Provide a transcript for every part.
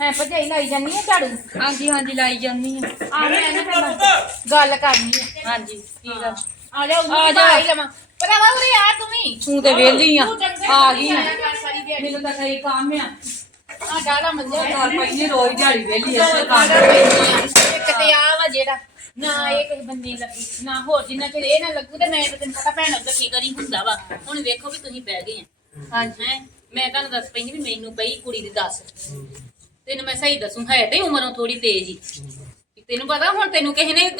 ਹੈ ਭਜਾਈ ਲਾਈ ਜਾਨੀ ਆ ਝਾੜੂ। ਹਾਂਜੀ ਹਾਂਜੀ ਲਾਈ ਜਾਂਦੀ ਆ। ਆ ਮੈਂ ਨਾ ਨਾਲ ਗੱਲ ਕਰਨੀ ਆ। ਹਾਂਜੀ ਕੀ ਗੱਲ? ਆ ਜਾ ਆ ਜਾ। ਆ ਲਵਾਂ। ਭਰਾਵਾ ਉਰੇ ਆ ਤੂੰ ਵੀ। ਤੂੰ ਤੇ ਵਿਹਲੀ ਆ। ਤੂੰ ਆ ਗਈ ਆ। ਮੈਨੂੰ ਤਾਂ ਕਈ ਕੰਮ ਆ। ਆ ਡਾਲਾ ਮੱਝਾਂ ਘਰ ਪੈਣੀ ਰੋਜ਼ ਦਿਹਾੜੀ ਵਿਹਲੀ ਐ ਚੱਲ ਕਾਗਾ ਪੈਣੀ ਇੱਕ ਤੇ ਆ ਵਾ ਜਿਹੜਾ। ਨਾ ਇਹ ਕਿਸੇ ਬੰਦੇ ਲੱਗੀ ਨਾ ਹੋਰ ਜਿੰਨਾ ਚਿਰ ਇਹ ਨਾ ਲੱਗੂ ਤੇ ਮੈਂ ਤਾਂ ਤੈਨੂੰ ਪਤਾ ਭੈਣ ਅੱਗੇ ਕੀ ਕਰੀ ਹੁੰਦਾ ਵਾ। ਹੁਣ ਵੇਖੋ ਵੀ ਤੁਸੀਂ ਬਹਿ ਗਏ ਆ। ਹਾਂਜੀ। ਹੈਂ? ਮੈਂ ਤੁਹਾਨੂੰ ਦੱਸ ਪਈ ਵੀ ਮੈਨੂੰ ਪਈ ਕੁੜੀ ਦੀ ਦੱਸ। ਤੈਨੂੰ ਮੈਂ ਸਹੀ ਦੱਸੂ ਹੈ ਤੇ ਉਮਰੋਂ ਥੋੜੀ ਤੇਜ਼ ਹੀ। ਤੈਨੂੰ ਪਤਾ ਹੁਣ ਤੈਨੂੰ ਕਿਸੇ ਨੇ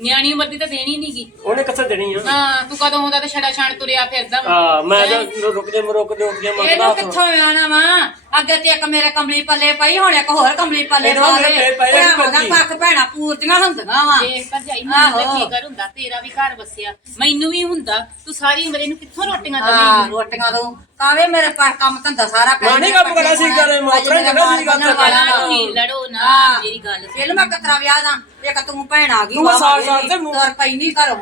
ਨਿਆਣੀ ਉਮਰ ਦੀ ਤਾਂ ਦੇਣੀ ਨਹੀਂਗੀ ਉਹਨੇ ਕਿੱਥੇ ਦੇਣੀ ਆ ਹਾਂ ਤੂੰ ਕਦੋਂ ਆਉਂਦਾ ਤੇ ਛੜਾ ਛਾਣ ਤੁਰਿਆ ਫਿਰਦਾ ਵਾ। ਹਾਂ ਮੈਂ ਤਾਂ ਰੁਕਦੇ ਰੁਕਦੇ ਉੱਠ ਗਿਆ ਮੰਗਦਾ ਇਹਨੂੰ ਕਿੱਥੋਂ ਆਣਾ ਵਾ? ਅੱਗੇ ਤੇ ਇੱਕ ਮੇਰੇ ਕਮਲੀ ਪੱਲੇ ਪਈ ਹੁਣ ਇੱਕ ਹੋਰ ਕਮਲੀ ਪੱਲੇ ਇਹਨੂੰ ਪਾ ਮੇਰੇ ਪਏ ਪਏ ਭਰਾਵਾਂ ਦਾ ਪੱਕੀ। ਪੱਖ ਭੈਣਾ ਪੂਰਤੀਆਂ ਹੁੰਦੀਆਂ ਵਾ। ਦੇਖ ਭਰਜਾਈ ਮੈਨੂੰ ਤਾਂ ਆਹੋ। ਫਿਕਰ ਹੁੰਦਾ? ਤੇਰਾ ਵੀ ਘਰ ਵਸਿਆ। ਮੈਨੂੰ ਵੀ ਹੁੰਦਾ। ਤੂੰ ਸਾਰੀ ਉਮਰ ਇਹਨੂੰ ਕਿੱਥੋਂ ਰੋਟੀਆਂ ਹਾਂ ਦੇਵੇਂਗੀ ਰੋਟੀਆਂ ਤੋਂ ਕਾਵੇ ਮੇਰੇ ਪਾਸ ਕੰਮ ਧੰਦਾ ਸਾਰਾ ਨਾ ਨਹੀਂ ਕੰਮ ਕਰਨਾ ਸੀ ਘਰੇ, ਮੋਟਰਾਂ ਹੀ ਕਰਨਾ ਸੀ। ਤੁਸੀਂ ਲੜੋ ਨਾ। ਮੇਰੀ ਗੱਲ ਸੁਣ। ਇਹਨੂੰ ਮੈਂ ਕਤਰਾ ਵਿਆਹ ਦਾ। ਇੱਕ ਤੂੰ ਭੈਣ ਆ ਗਈ ਤੂੰ ਵਾਹ ਸਾਲ- ਸਾਲ ਤੇ ਮੂੰਹ- ਤੁਰ ਪਈ ਨਹੀਂ ਘਰੋਂ।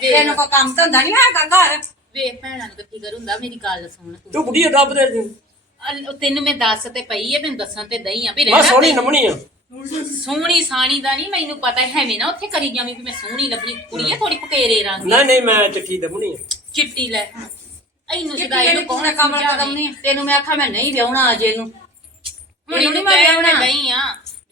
ਤੈਨੂੰ ਕੋ ਕੰਮ ਧੰਦਾ ਨਹੀਂ ਹੈਗਾ ਘਰ? ਵੇਖ ਭੈਣਾਂ ਨੂੰ ਫਿਕਰ ਹੁੰਦਾ ਮੇਰੀ ਗੱਲ ਸੁਣ ਤੂੰ। ਤੂੰ ਬੁੱਢੀ ਰੱਬ ਦੇ ਦੀ। ਅਲ- ਤੈਨੂੰ ਮੈਂ ਦੱਸ ਤੇ ਪਈ ਐ ਮੈਨੂੰ ਦੱਸਣ ਤੇ ਦਈ ਆ ਵੀ ਮੈਂ ਰਹਿਣਾ ਸੋਹਣੀ। ਨਮਣੀ ਆ। ਸੋਹਣੀ ਸਾਣੀ ਦਾ ਨਹੀਂ ਮੈਨੂੰ ਪਤਾ ਹੈ ਐਵੇਂ ਨਾ ਉੱਥੇ ਕਰੀ ਜਾਵੀਂ ਵੀ ਮੈਂ ਸੋਹਣੀ ਲੱਭਣੀ ਕੁੜੀ ਐ ਥੋੜੀ ਪਕੇਰੇ ਰੰਗ ਦੀ। ਨਹੀਂ ਨਹੀਂ ਮੈਂ ਚੱਕੀ ਨਮਣੀ ਆ। ਚਿੱਟੀ ਲੈ। ਇਹਨੂੰ ਜਿੱਦਾਂ ਜਦਾਈ ਨੂੰ ਕੌਣ ਕੰਮ ਸਮਝਾਵੇ? ਕਰਨੀ ਆ। ਤੈਨੂੰ ਮੈਂ ਆਖਾਂ ਮੈਂ ਨਹੀਂ ਵਿਆਹਣਾ ਅਜੇ ਨੂੰ ਹੁਣ ਇਹਨੂੰ ਮੈਂ ਵਿਆਹਣਾ। ਨਹੀਂ ਆ।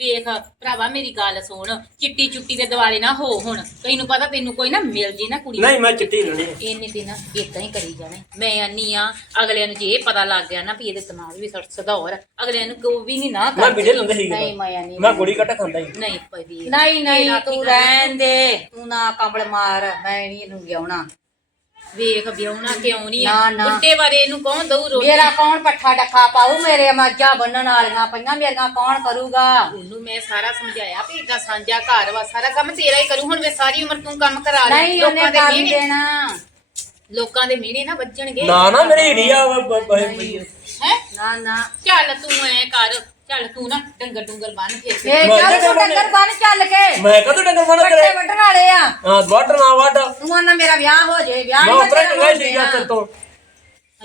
ਵੇਖ ਭਰਾਵਾ ਮੇਰੀ ਗੱਲ ਸੁਣ ਚਿੱਟੀ ਚੁੱਟੀ ਦੇ ਦਿਵਾਲੇ ਨਾ ਹੋ ਹੁਣ। ਤੈਨੂੰ ਪਤਾ ਤੈਨੂੰ ਕੋਈ ਨਾ ਮਿਲ ਜੇ ਨਾ ਕੁੜੀ ਨਹੀਂ ਮੈਂ ਚਿੱਟੀ ਲੈਣੀ ਇਹਨੇ ਤੇ ਨਾ ਇਦਾਂ ਹੀ ਕਰੀ ਜਾਣਾ ਮੈਂ ਆਨੀ ਆ ਅਗਲਿਆਂ ਨੂੰ ਜੇ ਇਹ ਪਤਾ ਲੱਗ ਗਿਆ ਨਾ ਵੀ ਇਹਦੇ ਦਿਮਾਗ ਵੀ ਸੜ ਸਦੌਰ ਆ, ਅਗਲਿਆਂ ਨੂੰ ਕੋਈ ਵੀ ਨਹੀਂ ਨਾ ਮੈਂ ਵੀਡੀਓ ਲੈਂਦੇ ਸੀ ਨਹੀਂ ਮੈਂ ਨਹੀਂ। ਮੈਂ ਗੁੜੀ ਕੱਟ ਖਾਂਦਾ ਸੀ। ਨਹੀਂ ਪਈ ਨਹੀਂ ਨਹੀਂ ਤੂੰ ਰਹਿਣ ਦੇ। ਤੂੰ ਨਾ ਕੰਬਲ ਮਾਰ ਮੈਂ ਨਹੀਂ ਇਹਨੂੰ ਵਿਆਹਣਾ। ਵੇਖ ਵਿਆਹਣਾ ਕਿਉਂ ਨਹੀਂ ਨਾ, ਆ? ਨਾ। ਬੁੱਢੇ ਬਾਰੇ ਇਹਨੂੰ ਕੌਣ ਦਊ ਰੋਟੀ ਮੇਰਾ ਕੌਣ ਪੱਠਾ ਡੱਖਾ ਪਾਉ ਮੇਰੇ ਮੱਝਾਂ ਬੰਨਣ ਵਾਲੀਆਂ ਪਈਆਂ ਮੇਰੀਆਂ ਕੌਣ ਕਰੂਗਾ? ਉਹਨੂੰ ਮੈਂ ਸਾਰਾ ਸਮਝਾਇਆ ਵੀ ਇਦਾਂ ਸਾਂਝਾ ਘਰ ਵਾ ਸਾਰਾ ਕੰਮ ਤੇਰਾ ਹੀ ਕਰੂ ਹੁਣ ਵੇ ਸਾਰੀ ਉਮਰ ਤੂੰ ਕੰਮ ਕਰਾ ਲੈ। ਨਹੀਂ ਉਹਨੇ ਦੇ ਕਰ ਮਿਹਣੇ ਦੇਣਾ। ਲੋਕਾਂ ਦੇ ਮਿਹਣੇ ਨਾ ਵੱਜਣਗੇ। ਨਾ ਨਾ ਮੇਰੀ ਹੀੜੀਆ ਪਈ ਹੈ? ਨਾ ਨਾ। ਚੱਲ ਤੂੰ ਐ ਕਰ। ਚੱਲ ਤੂੰ ਨਾ ਡੰਗਰ ਡੁੰਗਰ ਬੰਨ ਫਿਰ ਇਹ ਮੈਂ ਚੱਲ ਕਿਹਾ ਤੂੰ ਡੰਗਰ ਬੰਨ ਚੱਲ ਕੇ। ਮੈਂ ਕਦੋਂ ਡੰਗਰ ਬਣਾ ਕਰੇ ਵੱਢਣ ਵਾਲੇ ਆ। ਹਾਂ ਵੱਢ ਨਾ ਵੱਢ। ਤੂੰ ਆਨਾ ਮੇਰਾ ਵਿਆਹ ਹੋ ਜੇ ਵਿਆਹ ਮੈਂ ਨੀ ਉਤਰਾ ਦੇਣਾ। ਤੇਰੇ ਤੋਂ?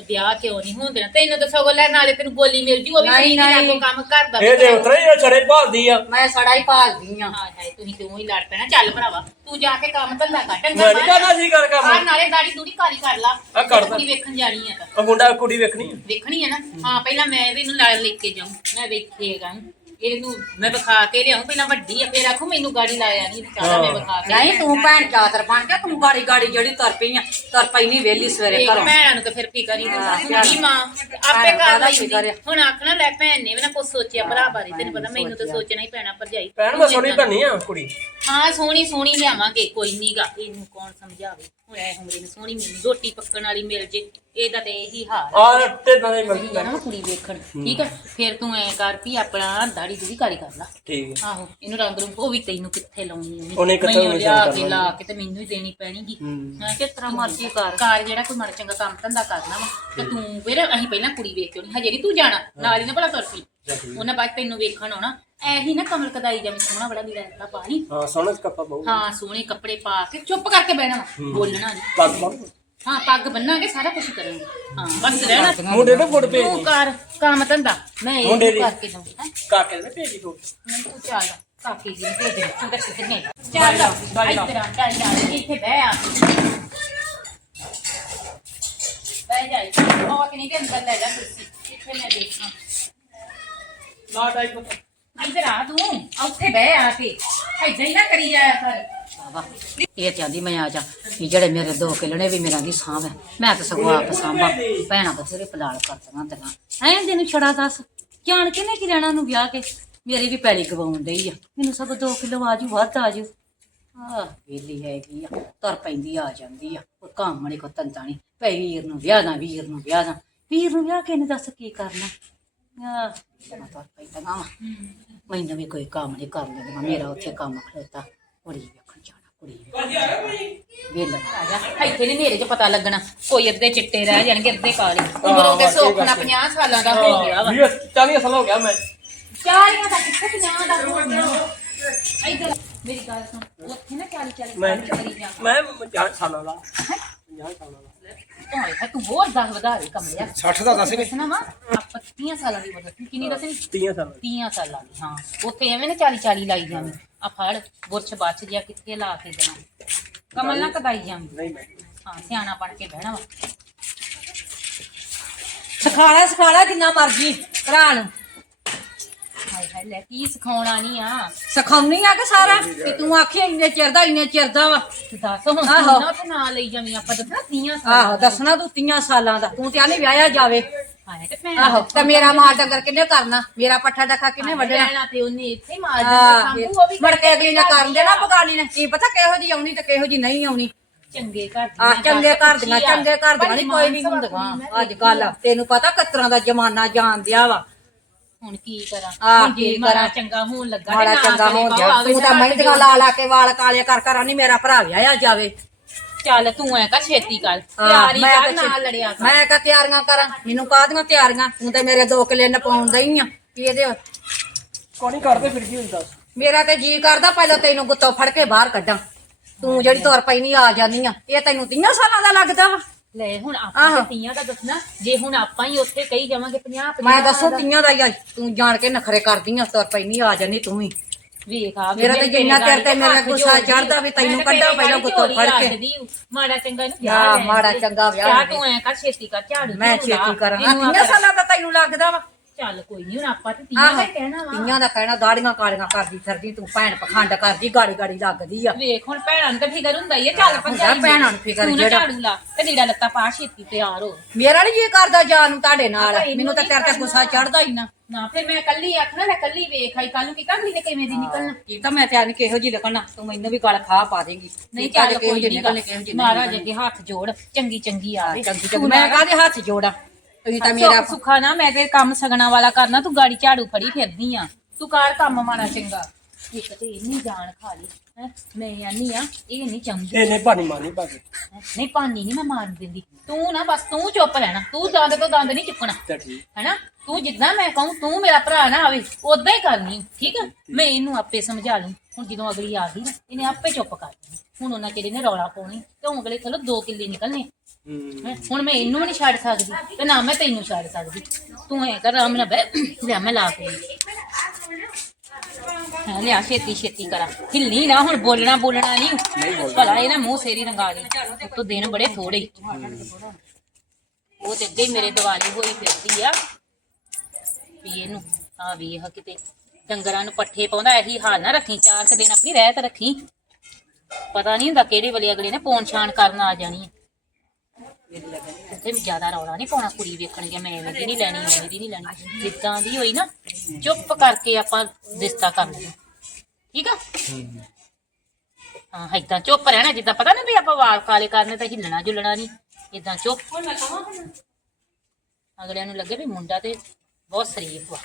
ਵਿਆਹ ਕਿਉਂ ਨਹੀਂ ਹੁੰਦੇ ਤੈਨੂੰ ਤਾਂ ਸਗੋਂ ਲੈ ਨਾਲੇ ਤੈਨੂੰ ਗੋਲੀ ਮਿਲ ਜੂ ਉਹ ਵੀ ਨਹੀਂ, ਨਹੀਂ ਨਹੀਂ। ਨਹੀਂ। ਕੰਮ ਕਰਦਾ ਇਹ ਦੇ ਉਤਰਾ ਹੀ ਛੜੇ ਭਾਲਦੀ ਆ। ਮੈਂ ਸੜਾ ਹੀ ਭਾਲਦੀ ਆ। ਹਾਂ ਹੈ ਤੁਸੀਂ ਕਿਉਂ ਹੀ ਲੜ ਪੈਣਾ। ਚੱਲ ਭਰਾਵਾ ਤੂੰ ਜਾ ਕੇ ਕੰਮ ਧੰਦਾ ਕਰ। ਮੈਂ ਨਹੀਂ ਕਰਨਾ ਸੀ ਕਰ ਆ ਕੰਮ ਨਾਲੇ ਦਾੜੀ ਦੂੜੀ ਕਾਲੀ ਕਰ ਲਾ। ਆ ਕਰ ਦਾਂ। ਕੁੜੀ ਵੇਖਣ ਜਾਣੀ ਆ ਤਾਂ। ਆ ਮੁੰਡਾ ਕੁੜੀ ਵੇਖਣੀ ਆ। ਵੇਖਣੀ ਹੈ ਨਾ? ਹਾਂ ਪਹਿਲਾਂ ਮੈਂ ਇਹਨੂੰ ਨਾਲ ਲੈ ਕੇ ਜਾਉਂ ਮੈਂ ਵੇਖੇਗਾ। ਇਹਨੂੰ ਮੈਂ ਵਿਖਾ ਕੇ ਲਿਆਉਂ ਪਹਿਲਾਂ ਵੱਡੀ ਆ ਫੇਰ ਆਖੋ ਮੈਨੂੰ ਗਾੜੀ ਲਾਇਆ ਨਹੀਂ ਚਾਹਦਾ ਮੈਂ ਵਿਖਾ ਕੇ ਨਹੀਂ ਤੂੰ ਭੈਣ ਚਾਤਰ ਬਣ ਕੇ ਤੂੰ ਗਾੜੀ ਗਾੜੀ ਜਿਹੜੀ ਤੁਰ ਪਈ ਆ ਤੁਰ ਪਈ ਨਹੀਂ ਵੇਲੀ ਸਵੇਰੇ ਘਰੋਂ। ਭੈਣਾਂ ਨੂੰ ਤਾਂ ਫਿਰ ਫਿਕਰ ਹੀ ਹੁੰਦਾ। ਮਾਂ ਆਪੇ ਘਰ ਲਈ ਫਿਕਰ? ਹੁਣ ਆਖਣਾ ਲੈ ਭੈਣ ਨੇ ਵੀ ਨਾ ਕੁਛ ਸੋਚਿਆ ਭਰਾ ਬਾਰੇ ਤੈਨੂੰ ਪਤਾ ਮੈਨੂੰ ਤਾਂ ਸੋਚਣਾ ਹੀ ਪੈਣਾ ਭਰਜਾਈ। ਭੈਣ ਮੈਂ ਸੋਹਣੀ ਭੰਨੀ ਆ ਕੁੜੀ। ਹਾਂ ਸੋਹਣੀ ਸੋਹਣੀ ਲਿਆਵਾਂਗੇ ਕੋਈ ਨਹੀਂਗਾ ਇਹਨੂੰ ਕੌਣ ਸਮਝਾਵੇ? ਐ ਹਮਰੇ ਨੂੰ ਸੋਹਣੀ ਮੈਨੂੰ ਰੋਟੀ ਪੱਕਣ ਵਾਲੀ ਮਿਲ ਜੇ ਇਹਦਾ ਤੇ ਇਹੀ ਹਾਲ ਆ। ਤੇ ਹੀ ਕੁੜੀ ਵੇਖਣ ਠੀਕ ਹੈ ਫਿਰ ਤੂੰ ਐ ਕਰ ਵੀ ਆਪਣਾ ਦਾੜੀ ਦੂੜੀ ਕਾਲੀ ਕਰ ਲਾ। ਠੀਕ ਆਹੋ ਇਹਨੂੰ ਰੰਗ ਰੂਪ ਉਹ ਵੀ ਤੈਨੂੰ ਕਿੱਥੇ ਲਾਉਣੀ ਉਹਨੇ ਕਿੱਥੇ ਮੈਨੂੰ ਲਾਉਣੀ ਲਿਆ ਕਰਨਾ ਕੇ ਲਾ ਕੇ ਤੇ ਮੈਨੂੰ ਹੀ ਦੇਣੀ ਪੈਣੀਗੀ। ਹੂੰ। ਹਾਂ ਤਰ੍ਹਾਂ ਮਰਜ਼ੀ ਕਰ। ਕਾਰ ਜਿਹੜਾ ਕੋਈ ਮਰ ਚੰਗਾ ਕੰਮ ਧੰਦਾ ਕਰਨਾ ਵਾ ਤੇ ਤੂੰ ਫਿਰ ਅਸੀਂ ਪਹਿਲਾਂ ਕੁੜੀ ਵੇਖ ਕੇ ਆਉਣੀ। ਹਜੇ ਨਹੀਂ ਤੂੰ ਜਾਣਾ ਨਾਲ ਹੀ ਨਾ ਭਲਾ ਤੁਰ ਪਈ। ਉਹਨਾਂ ਬਾਅਦ ਤੈਨੂੰ ਵੇਖਣ ਆਉਣਾ। ਐਹੀ ਨਾ ਕਮਲ ਕਦਾਈ ਜਿਵੇਂ ਸੋਹਣਾ ਬੜਾ ਲੀੜਾ ਦਿੱਤਾ ਪਾਣੀ। ਹਾਂ ਸੋਹਣਾ ਕੱਪਾ ਬਹੁ ਹਾਂ ਸੋਹਣੇ ਕੱਪੜੇ ਪਾ ਕੇ ਚੁੱਪ ਕਰਕੇ ਬਹਿਣਾ ਬੋਲਣਾ ਨਹੀਂ ਪੱਗ ਬੰਨ। ਹਾਂ ਪੱਗ ਬੰਨਾਂਗੇ ਸਾਰਾ ਕੁਝ ਕਰਾਂਗੇ। ਹਾਂ ਬਸ ਰਹਿਣਾ। ਮੁੰਡੇ ਨੂੰ ਫੁੱਟ ਭੇਜ ਤੂੰ ਕਰ ਕੰਮ ਧੰਦਾ। ਮੈਂ ਇਹ ਮੁੰਡੇ ਦੀ। ਕਰਕੇ ਦਊਂ ਹੈਂ। ਕਾਕੇ ਨੇ ਭੇਜੀ ਤੂੰ ਚੱਲ ਕਾਕੀ ਜੀ ਨੂੰ ਭੇਜ ਦੇ ਤੂੰ ਦੱਸ ਕਿੱਥੇ ਨਹੀਂ ਚੱਲ ਇੱਧਰ ਆ ਚੱਲ ਜਾ ਇੱਥੇ ਬਹਿ ਆ। ਬਹਿ ਜਾ ਇੱਥੇ। ਉਹ ਕਿ ਨਹੀਂ ਦੇ ਅੰਦਰ ਲੈ ਜਾ ਕੁਰਸੀ ਇੱਥੇ ਮੈਂ ਦੇਖਾਂ। ਨਾ ਟਾਈਪ ਇੱਧਰ ਆ ਤੂੰ ਉੱਥੇ ਬਹਿ ਆ ਕੇ। ਇੱਦਾਂ ਹੀ ਨਾ ਕਰੀ ਜਾਇਆ ਕਰ। ਵਾਹ, ਇਹ ਚਾਹੁੰਦੀ ਮੈਂ ਆ ਜਾ। ਵੀ ਜਿਹੜੇ ਮੇਰੇ ਦੋ ਕਿਲਣੇ ਵੀ ਮੇਰਾ ਦੀ ਸਾਂਭ ਹੈ। ਮੈਂ ਤਾਂ ਸਗੋਂ ਆਪ ਸਾਂਭਾ। ਭੈਣਾਂ ਬਥੇਰੇ ਪਲਾਲ ਕਰਦੀਆਂ ਤੇਰਾ ਐਂ ਤੈਨੂੰ ਛੜਾ ਦੱਸ। ਜਾਣ ਕੇ ਨੇ ਕਿ ਰਹਿਣਾ ਨੂੰ ਵਿਆਹ ਕੇ? ਮੇਰੀ ਵੀ ਪੈਲੀ ਗਵਾਉਣ ਡਈ ਆ। ਮੈਨੂੰ ਸਗੋਂ ਦੋ ਕਿਲੋ ਆਜੂ ਵੱਧ ਆਜੂ। ਆ ਵੇਲੀ ਹੈਗੀ ਆ। ਤੁਰ ਪੈਂਦੀ ਆ ਜਾਂਦੀ ਆ। ਕੋਈ ਕੰਮ ਨਹੀਂ ਕੋ ਤੰਤਾ ਨਹੀਂ ਭਈ ਵੀਰ ਨੂੰ ਵਿਆਹ ਦਾ ਵੀਰ ਨੂੰ ਵਿਆਹ ਦਾ। ਵੀਰ ਨੂੰ ਵਿਆਹ ਕੇ ਨੇ ਦੱਸ ਕੀ ਕਰਨਾ? ਆ ਮੈਂ ਤੁਰ ਪੈਂਦਾ ਗਾ ਮੈਨੂੰ ਵੀ ਕੋਈ ਕੰਮ ਨਹੀਂ ਕਰ ਲੈਂਦਾ ਮੇਰਾ ਉੱਥੇ ਕੰਮ ਖਲੋਤਾ। ਕੁੜੀ ਵੇਖਣ ਜਾਣਾ ਕੁੜੀ ਵੇਲਾ ਆ ਜਾ। ਇੱਥੇ ਨਹੀਂ ਨੇਰੇ 'ਚ ਪਤਾ ਲੱਗਣਾ। ਕੋਈ ਅੱਧੇ ਚਿੱਟੇ ਰਹਿ ਜਾਣਗੇ ਅੱਧੇ ਕਾਲੇ। ਉਮਰੋਂ ਤੇ ਸੋਖਣਾ 50 ਸਾਲਾਂ ਦਾ ਹੋ ਗਿਆ ਵਾ। 40 ਸਾਲ ਹੋ ਗਿਆ ਮੈਂ। ਚਾਲੀਆਂ ਦਾ ਕਿੱਥੇ 50 ਦਾ ਹੋ ਗਿਆ? ਇੱਧਰ ਮੇਰੀ ਗੱਲ ਸੁਣ। ਉੱਥੇ ਨਾ 40 40 ਮੈਂ ਸਾਲ ਚ ਕਰੀ ਜਾ ਮੈਂ ਜਾਣ ਸਾਲਾਂ ਦਾ। 50 ਸਾਲਾਂ ਦਾ ਹੈ ਤੂੰ ਹੋਰ 10 ਵਧਾ ਦੇ ਕਮਲਿਆ 60 ਦਾ ਦੱਸ ਦੱਸਣਾ ਵਾ ਆਪਾਂ 30 ਸਾਲਾਂ ਦੀ ਮਦਦ ਕਿੰਨੀ ਦੱਸਣੀ? 30 ਸਾਲਾਂ 30 ਸਾਲਾਂ ਦੀ ਹਾਂ। ਉੱਥੇ ਐਵੇਂ ਨਾ 40 40 ਲਾਈ ਜਾਵੀਂ ਆ ਫੜ ਬੁਰਛ ਬਚ ਗਿਆ ਕਿੱਥੇ ਲਾ ਕੇ ਦੇਣਾ? ਕਮਲ ਨਾ ਕਦਾਈ ਨਹੀਂ ਮੈਂ ਹਾਂ ਸਿਆਣਾ ਬਣ ਕੇ ਬਹਿਣਾ ਵਾ। ਸਿਖਾਲਾ ਸਿਖਾਲਾ ਜਿੰਨਾ ਮਰਜ਼ੀ ਭਰਾ ਨੂੰ ਹਾਏ ਹਾਏ ਲੈ ਕੀ ਸਿਖਾਉਣਾ ਨਹੀਂ ਆ? ਸਿਖਾਉਣੀ ਆ ਕਿ ਸਾਰਾ? ਤੂੰ ਆਖੀ ਇੰਨੇ ਚਿਰ ਦਾ ਇੰਨੇ ਚਿਰ ਦਾ ਵਾ। ਤੂੰ ਦੱਸ ਹੁਣ ਆਹੋ। ਤੂੰ ਨਾ ਤੇ ਨਾ ਲਈ ਜਾਵੀਂ ਆਪਾਂ ਦੱਸਣਾ 30 ਆਹੋ ਦੱਸਣਾ ਤੂੰ 30 ਸਾਲਾਂ ਦਾ। ਤੂੰ ਤੇ ਆਨੇ ਵਿਆਹਿਆ ਜਾਵੇ। ਹਾਏ ਤੇ ਭੈਣ ਆਹੋ ਤੇ ਮੇਰਾ ਮਾਲ ਡੰਗਰ ਕਿੰਨੇ ਕਰਨਾ? ਮੇਰਾ ਪੱਠਾ ਡੱਖਾ ਕਿੰਨੇ ਵੱਢਣਾ? ਵੱਢਣਾ ਤੇ ਉਹਨੇ ਇੱਥੇ ਮਾਰ ਹਾਂ ਦਿੱਤਾ ਉਹ ਵੀ ਮੜ ਕੇ ਅਗਲੀ ਨੇ ਕਰਨ ਦੇਣਾ ਪਕਾਣੀ ਨੇ। ਕੀ ਪਤਾ ਕਿਹੋ ਜੀ ਆਉਣੀ ਤੇ ਕਿਹੋ ਜੀ ਨਹੀਂ ਆਉਣੀ। ਚੰਗੇ ਘਰ ਆ ਦੀਆਂ ਚੰਗੇ ਘਰ ਦੀਆਂ। ਚੰਗੇ ਘਰ ਦੀਆਂ ਨਹੀਂ ਕੋਈ ਨਹੀਂ ਹੁੰਦੀਆਂ। ਅੱਜ ਕੱਲ ਤੈਨੂੰ ਪਤਾ ਕਤਰਾਂ ਦਾ ਜ਼ਮਾਨਾ ਜਾਣ ਦਿਆ ਵਾ। ਹੁਣ ਕੀ ਕਰਾਂ? ਆਹ, ਹੁਣ ਜੇ ਕੀ ਮਾੜਾ ਕਰਾਂ? ਚੰਗਾ ਹੋਣ ਲੱਗਾ ਮਾੜਾ ਤੇ ਨਾ ਚੰਗਾ ਕਰੇ ਹੋ ਭਾਵੇਂ ਜਾ। ਆਵੇ ਤੂੰ ਤਾਂ ਸਾਰਾ ਮਹਿੰਦੀਆਂ ਲਾ ਲਾ ਕੇ ਵਾਲ ਕਾਲੇ ਕਰ ਕਰ ਨਹੀਂ ਮੇਰਾ ਭਰਾ ਵਿਆਹਿਆ ਜਾਵੇ। ਚੱਲ ਤੂੰ ਐ ਕਰ ਛੇਤੀ ਕਰ ਹਾਂ, ਤਿਆਰੀ ਮੈਂ ਕਰ ਤਾਂ ਨਾ ਲੜਿਆ ਕਰ। ਮੈਂ ਕਾ ਤਿਆਰੀਆਂ ਕਰਾਂ ਮੈਨੂੰ ਕਾਹਦੀਆਂ ਤਿਆਰੀਆਂ? ਤੂੰ ਤੇ ਮੇਰੇ ਦੋ ਕਿਲੇ ਨਪਾਉਣ ਦਈ ਆ। ਕੀ ਇਹਦੇ ਕੋਈ ਨਹੀਂ ਕਰਦੇ ਫਿਰ ਕੀ ਹੁੰਦਾ ਮੇਰਾ ਤੇ ਜੀ ਕਰਦਾ ਪਹਿਲਾਂ ਤੈਨੂੰ ਗੁੱਤੋਂ ਫੜ ਕੇ ਬਾਹਰ ਕੱਢਾਂ। ਤੂੰ ਜਿਹੜੀ ਤੁਰ ਪਈ ਨਹੀਂ ਆ ਜਾਨੀ ਆ। ਇਹ ਤੈਨੂੰ 30 ਸਾਲਾਂ ਦਾ ਲੱਗਦਾ ਵਾ। ਲੈ ਹੁਣ ਆਪਾਂ ਆਹੋ। ਤੀਆਂ ਦਾ ਦੱਸਣਾ ਜੇ ਹੁਣ ਆਪਾਂ ਹੀ ਉੱਥੇ ਕਹੀ ਜਾਵਾਂਗੇ 50 50 ਮੈਂ ਦੱਸੋ ਤੀਆਂ ਦਾ ਹੀ ਆ ਤੂੰ ਜਾਣ ਕੇ ਨਖਰੇ ਕਰਦੀ ਆ ਤੁਰ ਨਹੀਂ ਆ ਜਾਨੀ ਤੂੰ ਵੀ ਵੇਖ ਆ ਮੇਰਾ ਤੇ ਜਿੰਨਾ ਚਿਰ ਤੇ ਮੇਰਾ ਗੁੱਸਾ ਚੜ੍ਹਦਾ ਵੀ ਤੈਨੂੰ ਕੱਢਾਂ ਪਹਿਲਾਂ ਗੁੱਤੋਂ ਫੜ ਕੇ। ਮਾੜਾ ਚੰਗਾ ਨੂੰ ਹਾਂ, ਮਾੜਾ ਚੰਗਾ ਵਿਆਹ ਦੇ। ਤੂੰ ਐ ਕਰ ਛੇਤੀ ਕਰ ਝਾੜੂ ਮੈਂ ਝੂੜੂ ਲਾ, ਛੇਤੀ ਕਰਾਂ ਇਹਨੂੰ ਆ ਤੀਆਂ ਕਰ। ਸਾਲਾਂ ਦਾ ਤੈਨੂੰ ਲੱਗਦਾ ਵਾ ਚੱਲ ਕੋਈ ਨਹੀਂ ਹੁਣ ਆਪਾਂ ਤੇ ਤੀਆਂ ਦਾ ਹੀ ਕਹਿਣਾ ਵਾ। ਤੀਆਂ ਦਾ ਕਹਿਣਾ ਦਾੜੀਆਂ ਕਾਲੀਆਂ ਕਰਦੀ ਫਿਰਦੀ ਤੂੰ ਭੈਣ ਪਖੰਡ ਕਰਦੀ ਗਾੜੀ ਗਾੜੀ ਲੱਗਦੀ ਆ। ਵੇਖ ਹੁਣ ਭੈਣਾਂ ਨੂੰ ਤਾਂ ਫਿਕਰ ਹੁੰਦਾ ਹੀ ਆ ਚੱਲ ਹੁੰਦਾ ਭੈਣਾਂ ਨੂੰ ਫਿਕਰ ਜਿਹੜਾ- ਝਾੜੂ ਲਾ ਤੇ ਲੀੜਾ ਲੱਤਾ ਪਾ ਛੇਤੀ ਤਿਆਰ ਹੋ। ਮੇਰਾ ਨਹੀਂ ਜੀ ਕਰਦਾ ਜਾਣ ਨੂੰ ਤੁਹਾਡੇ ਨਾਲ। ਮੈਨੂੰ ਤਾਂ ਤੇਰੇ ਤੇ ਗੁੱਸਾ ਚੜਦਾ ਹੀ ਨਾ। ਨਾ ਫਿਰ ਮੈਂ ਕੱਲੀ ਆਖਣਾ ਲੈ ਕੱਲੀ ਵੇਖ ਆਈ ਕੱਲ ਨੂੰ ਕੀ ਕਰਨੀ ਨੇ ਕਿਵੇਂ ਦੀ ਨਿਕਲਣਾ? ਕੀ ਤਾਂ ਮੈਂ ਤਿਆਰ ਕਿਹੋ ਜੀ ਲਿਖਣਾ ਤੂੰ ਮੈਨੂੰ ਵੀ ਗਲ ਖਾ ਪਾ ਦੇਂਗੀ। ਨਹੀਂ ਚੱਲ ਕੋਈ ਨਹੀਂ ਨਿਕਲਣੀ, ਕਿਹੋ ਨਹੀਂ ਮਹਾਰਾਜ। ਅੱਗੇ ਹੱਥ ਜੋੜ ਚੰਗੀ ਚੰਗੀ ਆਵੇ ਚੰਗੀ ਚੰਗੀ ਮੈਂ ਕਾਹਦੇ ਹੱਥ ਜੋੜਾਂ? ਤੁਸੀਂ ਤਾਂ ਮੇਰਾ ਮੇਰਾ ਸੁੱਖਾ ਨਾ ਮੈਂ ਤੇ ਕੰਮ ਸਗਣਾ ਵਾਲਾ ਕਰਨਾ ਤੂੰ ਗਾੜੀ ਝਾੜੂ ਫੜੀ ਫਿਰਦੀ ਆ। ਤੂੰ ਕਾਰ ਕੰਮ ਮਾਣਾ ਚੰਗਾ। ਇੱਕ ਤੇ ਇੰਨੀ ਜਾਨ ਖਾ ਲਈ ਹੈਂ। ਮੈਂ ਆਨੀ ਆ ਇਹ ਨਹੀਂ ਚਾਹੁੰਦੀ ਇਹਨੇ ਪਾਣੀ ਮਾਰਨੀ ਪਾ ਕੇ ਹੈਂ। ਨਹੀਂ ਪਾਣੀ ਨਹੀਂ ਮੈਂ ਮਾਰਨ ਦਿੰਦੀ। ਤੂੰ ਨਾ ਬਸ ਤੂੰ ਚੁੱਪ ਰਹਿਣਾ ਤੂੰ ਦੰਦ ਤੋਂ ਦੰਦ ਨਹੀਂ ਚੁੱਕਣਾ। ਤਾਂ ਠੀਕ। ਹੈਨਾ? ਤੂੰ ਜਿੱਦਾਂ ਮੈਂ ਕਹੂੰ ਤੂੰ ਮੇਰਾ ਭਰਾ ਨਾ ਆਵੇ ਉਦਾਂ ਹੀ ਕਰਨੀ ਠੀਕ ਆ? ਮੈਂ ਇਹਨੂੰ ਆਪੇ ਸਮਝਾ ਲੂੰ। ਹੁਣ ਜਦੋਂ ਅਗਲੀ ਆ ਗਈ ਨਾ ਇਹਨੇ ਆਪੇ ਚੁੱਪ ਕਰ ਜਾਣੀ। ਹੁਣ ਉਹਨਾਂ ਕਿਹੜੇ ਨੇ ਰੌਲਾ ਪਾਉਣੀ ਤੇ ਹੁਣ ਅਗਲੇ ਚਲੋ ਦੋ ਕਿੱਲੇ ਨਿਕਲਨੇ ਹੂੰ। ਹੁਣ ਮੈਂ ਇਹਨੂੰ ਵੀ ਨਹੀਂ ਛੱਡ ਸਕਦੀ ਤੇ ਨਾ ਮੈਂ ਤੈਨੂੰ ਛੱਡ ਸਕਦੀ। ਤੂੰ ਐ ਕਰ ਆਰਾਮ ਨਾਲ ਬਹਿ ਲਿਆ ਮੈਂ ਲਾ ਕੇ। ਹਾਂ ਲਿਆ ਛੇਤੀ ਛੇਤੀ ਕਰਾ। ਹਿੱਲਣੀ ਨਾ ਹੁਣ ਬੋਲਣਾ ਬੋਲਣਾ ਨਹੀਂ। ਭਲਾ ਇਹ ਨਾ ਮੂੰਹ ਸੇਰੀ ਰੰਗਾ ਦੇ। ਤੂੰ ਦਿਨ ਬੜੇ ਥੋੜੇ ਈ। ਉਹ ਤੇ ਅੱਗੇ ਹੀ ਮੇਰੇ ਦਿਵਾਲੀ ਹੋਈ ਫਿਰਦੀ ਆ। ਵੀ ਇਹਨੂੰ ਆ ਵੇਖ ਕਿਤੇ ਡੰਗਰਾਂ ਨੂੰ ਪੱਠੇ ਪਾਉਂਦਾ ਇਹੀ ਹਾਲ ਨਾ ਰੱਖੀ। ਚਾਰ ਕੁ ਦਿਨ ਆਪਣੀ ਰਹਿਤ ਰੱਖੀ। ਪਤਾ ਨਹੀਂ ਹੁੰਦਾ ਕਿਹੜੇ ਵੇਲੇ ਅਗਲੇ ਨੇ ਪੌਣ ਛਾਣ ਕਰਨ ਆ ਜਾਣੀ ਹੈ ਤੇ ਜ਼ਿਆਦਾ ਰੌਲਾ ਨਹੀਂ ਪਾਉਣਾ ਕੁੜੀ ਵੇਖਣ ਗਿਆ ਮੈਂ ਐਵੇਂ ਨਹੀਂ ਲੈਣੀ ਐਵੇਂ ਦੀ ਨਹੀਂ ਲੈਣੀ। ਜਿੱਦਾਂ ਦੀ ਹੋਈ ਨਾ, ਚੁੱਪ ਕਰਕੇ ਆਪਾਂ ਰਿਸ਼ਤਾ ਕਰ ਲੈਣਾ ਠੀਕ ਆ? ਹਾਂ, ਏਦਾਂ ਚੁੱਪ ਰਹਿਣਾ, ਜਿੱਦਾਂ ਪਤਾ ਨਹੀਂ ਵੀ ਆਪਾਂ ਵਾਲ ਕਾਲੇ ਕਰਨੇ ਤਾਂ ਹਿੱਲਣਾ ਜੁਲਣਾ ਨਹੀਂ। ਏਦਾਂ ਚੁੱਪ। ਅਗਲਿਆਂ ਨੂੰ ਲੱਗੇ ਵੀ ਮੁੰਡਾ ਤੇ ਬਹੁਤ ਸ਼ਰੀਫ ਵਾ।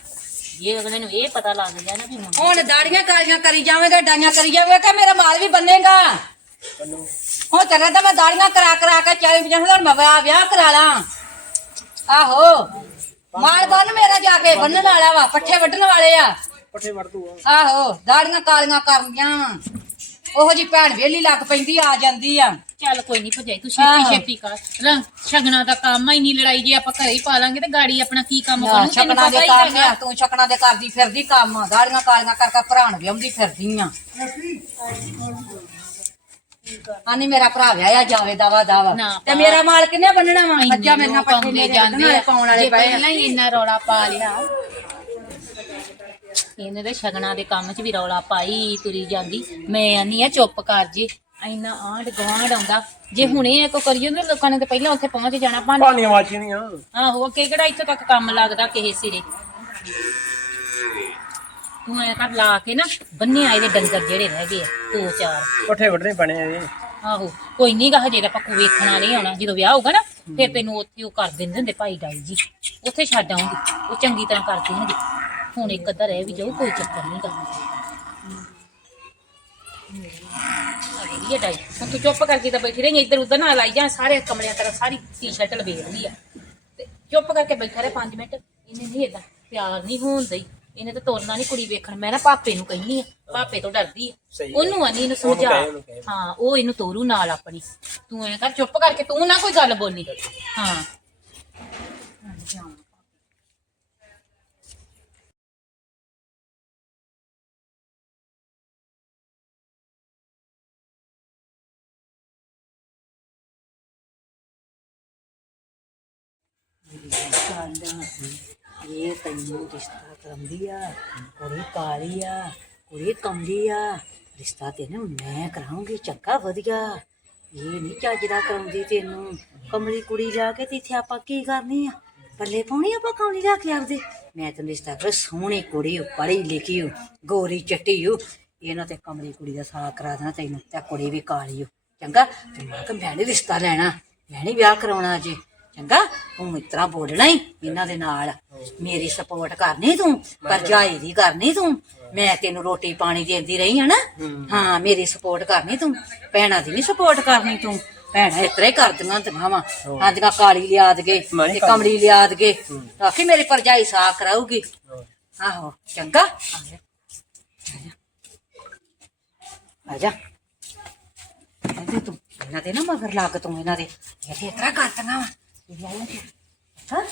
ਇਹ ਅਗਲੇ ਨੂੰ ਇਹ ਪਤਾ ਲੱਗ ਗਿਆ ਨਾ ਵੀ ਮੁੰਡਾ ਹੁਣ ਦਾੜੀਆਂ ਕਾਲੀਆਂ ਕਰੀ ਜਾਵੇਂਗਾ, ਡਾਈਆਂ ਕਰੀ ਜਾਵੇਗਾ ਮੇਰਾ ਮਾਲ ਵੀ ਬੰਨੇਗਾ? ਹੁਣ ਚੱਲਿਆ ਤਾਂ ਮੈਂ ਦਾੜੀਆਂ ਕਰਾ ਕਰਾ ਕੇ 40 50 ਹਜ਼ਾਰ ਮੈਂ ਵਿਆਹ ਵਿਆਹ ਕਰਾ ਲਾਂ। ਆਹੋ। ਮਾਲ ਬੰਨ ਮੇਰਾ ਜਾ ਕੇ ਬੰਨਣ ਵਾਲਾ ਵਾ ਪੱਠੇ ਵੱਢਣ ਵਾਲੇ ਆ। ਪੱਠੇ ਵੜ ਦੂ ਆਹੋ ਦਾੜੀਆਂ ਕਾਲੀਆਂ ਕਰਨੀਆਂ ਵਾ। ਉਹੋ ਜੀ ਭੈਣ ਵੇਲੀ ਲੱਗ ਪੈਂਦੀ ਆ ਜਾਂਦੀ ਆ। ਚੱਲ ਕੋਈ ਨਹੀਂ ਭਜਾਈ ਤੂੰ ਆਹੋ। ਛੇਤੀ ਛੇਤੀ ਕਰ। ਰੰਗ ਸ਼ਗਨਾ ਦਾ ਕੰਮ ਹੀ ਨਹੀਂ ਲੜਾਈ ਜੇ ਆਪਾਂ ਘਰੇ ਹੀ ਪਾ ਲਾਂਗੇ ਤੇ ਗਾੜੀ ਆਪਣਾ ਕੀ ਕੰਮ ਬਣੂ ਤੈਨੂੰ ਛਕਣਾ ਪਤਾ ਦੇ ਹੀ ਕੰਮ ਹੈਗਾ। ਆ ਤੂੰ ਛਕਣਾ ਦੇ ਕਰਦੀ ਫਿਰਦੀ ਕੰਮ ਦਾੜੀਆਂ ਕਾਲੀਆਂ ਕਰ ਕਰ ਭਰਾਣ ਵਿਆਉਂਦੀ ਫਿਰਦੀ ਆ। ਆਨੀ ਮੇਰਾ ਭਰਾ ਵਿਆਹਿਆ ਜਾਵੇ ਦਾਵਾ ਦਾਵਾ। ਨਾ ਤੇ ਪਾ। ਮੇਰਾ ਮਾਲ ਕਿੰਨੇ ਬੰਨਣਾ ਵਾ। ਅੱਜਾ ਮੇਰੇ ਨਾਲ ਲੋਕ ਪੱਠੇ ਮੇਰੇ ਜਾਂਦੇ ਆ। ਪਾਉਣ ਵਾਲੇ ਜੇ ਪਏ ਆ ਪਹਿਲਾਂ ਹੀ ਇੰਨਾ ਰੌਲਾ ਪਾ ਲਿਆ। ਇਹਨੇ ਦੇ ਸ਼ਗਨਾਂ ਦੇ ਕੰਮ 'ਚ ਵੀ ਰੌਲਾ ਪਾਈ ਤੁਰੀ ਜਾਂਦੀ। ਮੈਂ ਆਨੀ ਆ ਚੁੱਪ ਕਰ ਜੇ। ਇੰਨਾ ਆਂਢ ਗੁਆਂਢ ਆਉਂਦਾ। ਜੇ ਹੁਣੇ ਇਹ ਕੋ ਕਰੀਏ ਨਾ ਲੋਕਾਂ ਨੇ ਤੇ ਪਹਿਲਾਂ ਉੱਥੇ ਪਹੁੰਚ ਜਾਣਾ। ਭਾਂ ਪਾਣੀ ਵਾਚੀਆਂ ਆਹੋ ਅੱਗੇ ਕਿਹੜਾ ਇੱਥੋਂ ਤੱਕ ਕੰਮ ਲੱਗਦਾ ਕਿਸੇ ਸਿਰੇ? ਤੂੰ ਐ ਕਰ ਲਾ ਕੇ ਨਾ ਬੰਨਿਆ ਇਹਦੇ ਡੰਗਰ ਜਿਹੜੇ ਰਹਿ ਗਏ ਆ ਦੋ ਚਾਰ। ਪੱਠੇ ਵੱਢਣੇ ਪੈਣੇ ਆ ਜੀ। ਆਹੋ ਕੋਈ ਨਹੀਂ ਗਾ ਹਜੇ ਤਾਂ ਪੱਕੂ ਵੇਖਣ ਵਾਲੇ ਆਉਣਾ ਜਦੋਂ ਵਿਆਹ ਹੋਊਗਾ ਨਾ ਫਿਰ ਤੈਨੂੰ ਉੱਥੇ ਉਹ ਕਰ ਦਿੰਦੇ ਹੁੰਦੇ ਭਾਈ ਡਾਈ ਜੀ। ਉੱਥੇ ਛੱਡ ਆਉਂਗੀ ਉਹ ਚੰਗੀ ਤਰ੍ਹਾਂ ਕਰ ਦੇਣਗੇ ਹੁਣ ਇੱਕ ਅੱਧਾ ਰਹਿ ਵੀ ਜਾਊ ਕੋਈ ਚੱਕਰ ਨਹੀਂ ਗਾ। ਇਹ ਡਾਈ। ਹੁਣ ਤੂੰ ਚੁੱਪ ਕਰਕੇ ਤਾਂ ਬੈਠੀ ਰਹੀ ਇੱਧਰ ਉੱਧਰ ਨਾ ਲਾਈ ਜਾ ਸਾਰੇ ਕਮਰਿਆਂ ਤਰ੍ਹਾਂ ਸਾਰੀ ਟੀ-ਸ਼ਰਟ ਲਵੇੜਦੀ ਆ। ਤੇ ਚੁੱਪ ਕਰਕੇ ਬੈਠਾ ਰਹਿ 5 ਮਿੰਟ ਇਹਨੇ ਨਹੀਂ ਏਦਾਂ ਪਿਆਰ ਨਹੀਂ ਹੋਣ ਦਈ। ਇਹਨੇ ਤਾਂ ਤੋਰਨਾ ਨਹੀਂ ਕੁੜੀ ਵੇਖਣ। ਮੈਂ ਨਾ ਪਾਪੇ ਨੂੰ ਕਹਿੰਨੀ ਆ ਪਾਪੇ ਤੋਂ ਡਰਦੀ ਆ। ਸਹੀ ਗੱਲ। ਉਹਨੂੰ ਆਨੀ ਇਹਨੂੰ ਉਹਨੂੰ ਸਮਝਾ। ਕਹੇ, ਉਹਨੂੰ ਕਹੇ। ਹਾਂ ਉਹ ਇਹਨੂੰ ਤੋਰੂ ਨਾਲ ਆਪਣੀ। ਤੂੰ ਐ ਕਰ ਚੁੱਪ ਕਰਕੇ ਤੂੰ ਨਾ ਕੋਈ ਗੱਲ ਬੋਲੀ। ਹਾਂ। ਇਹ ਤੈਨੂੰ ਰਿਸ਼ਤਾ ਕਰਾਉਂਦੀ ਆ ਕੁੜੀ ਕਾਲੀ ਆ ਕੁੜੀ ਕਮਲੀ ਆ ਰਿਸ਼ਤਾ ਤੈਨੂੰ ਮੈਂ ਕਰਾਉਂਗੀ ਚੰਗਾ ਵਧੀਆ। ਇਹ ਨਹੀਂ ਚੱਜਦਾ ਕਰਾਉਂਦੀ ਤੈਨੂੰ। ਕਮਲੀ ਕੁੜੀ ਲਿਆ ਕੇ ਤੇ ਇੱਥੇ ਆਪਾਂ ਕੀ ਕਰਨੀ ਆ? ਪੱਲੇ ਪਾਉਣੀ ਆਪਾਂ ਕਮਲੀ ਲਿਆ ਕੇ ਆਪਦੇ? ਮੈਂ ਤੈਨੂੰ ਰਿਸ਼ਤਾ ਕਰ ਸੋਹਣੀ ਕੁੜੀ ਓ, ਪੜ੍ਹੀ ਲਿਖੀ ਓ, ਗੋਰੀ ਚੱਟੀ ਓ ਇਹਨਾਂ ਤੇ ਕਮਲੀ ਕੁੜੀ ਦਾ ਸਾਲਾ ਕਰਾ ਦੇਣਾ ਤੈਨੂੰ ਤੇ ਕੁੜੀ ਵੀ ਕਾਲੀ ਓ। ਚੰਗਾ ਤੇ ਮੈਂ ਕਿ ਮੈਂ ਨੀ ਰਿਸ਼ਤਾ ਲੈਣਾ ਮੈਂ ਨਹੀਂ ਵਿਆਹ ਕਰਾਉਣਾ ਅਜੇ। ਚੰਗਾ ਤੂੰ ਇਤਰਾ ਬੋਲਣਾ ਹੀ ਇਹਨਾਂ ਦੇ ਨਾਲ। ਮੇਰੀ ਸਪੋਰਟ ਕਰਨੀ ਤੂੰ ਭਰਜਾਈ ਦੀ ਕਰਨੀ ਤੂੰ। ਮੈਂ ਤੈਨੂੰ ਰੋਟੀ ਪਾਣੀ ਦਿੰਦੀ ਰਹੀ ਹਾਂ ਨਾ। ਹਾਂ ਮੇਰੀ ਸਪੋਰਟ ਕਰਨੀ ਤੂੰ। ਭੈਣਾਂ ਦੀ ਵੀ ਸਪੋਰਟ ਕਰਨੀ ਤੂੰ। ਭੈਣਾਂ ਇਤਰਾ ਹੀ ਕਰਦੀਆਂ ਹੁੰਦੀਆਂ ਵਾ। ਆਂਦੀਆਂ ਕਾਲੀ ਲਿਆ ਦਗੇ ਮੈਂ ਨੀ ਤੇ। ਕਮਲੀ ਲਿਆ ਦਗੇ ਆਖੀ ਮੇਰੀ ਭਰਜਾਈ ਸਾਖ ਕਰਾਊਗੀ। ਆਹੋ ਚੰਗਾ। ਆ ਜਾ। ਆ ਜਾ। ਤੂੰ। ਇਹਨਾਂ ਦੇ ਨਾ ਮਗਰ ਲੱਗ ਤੂੰ ਇਹਨਾਂ ਦੇ। ਇਹ ਇਤਰਾ ਕਰਦੀਆਂ ਵਾ। ਹਾਂ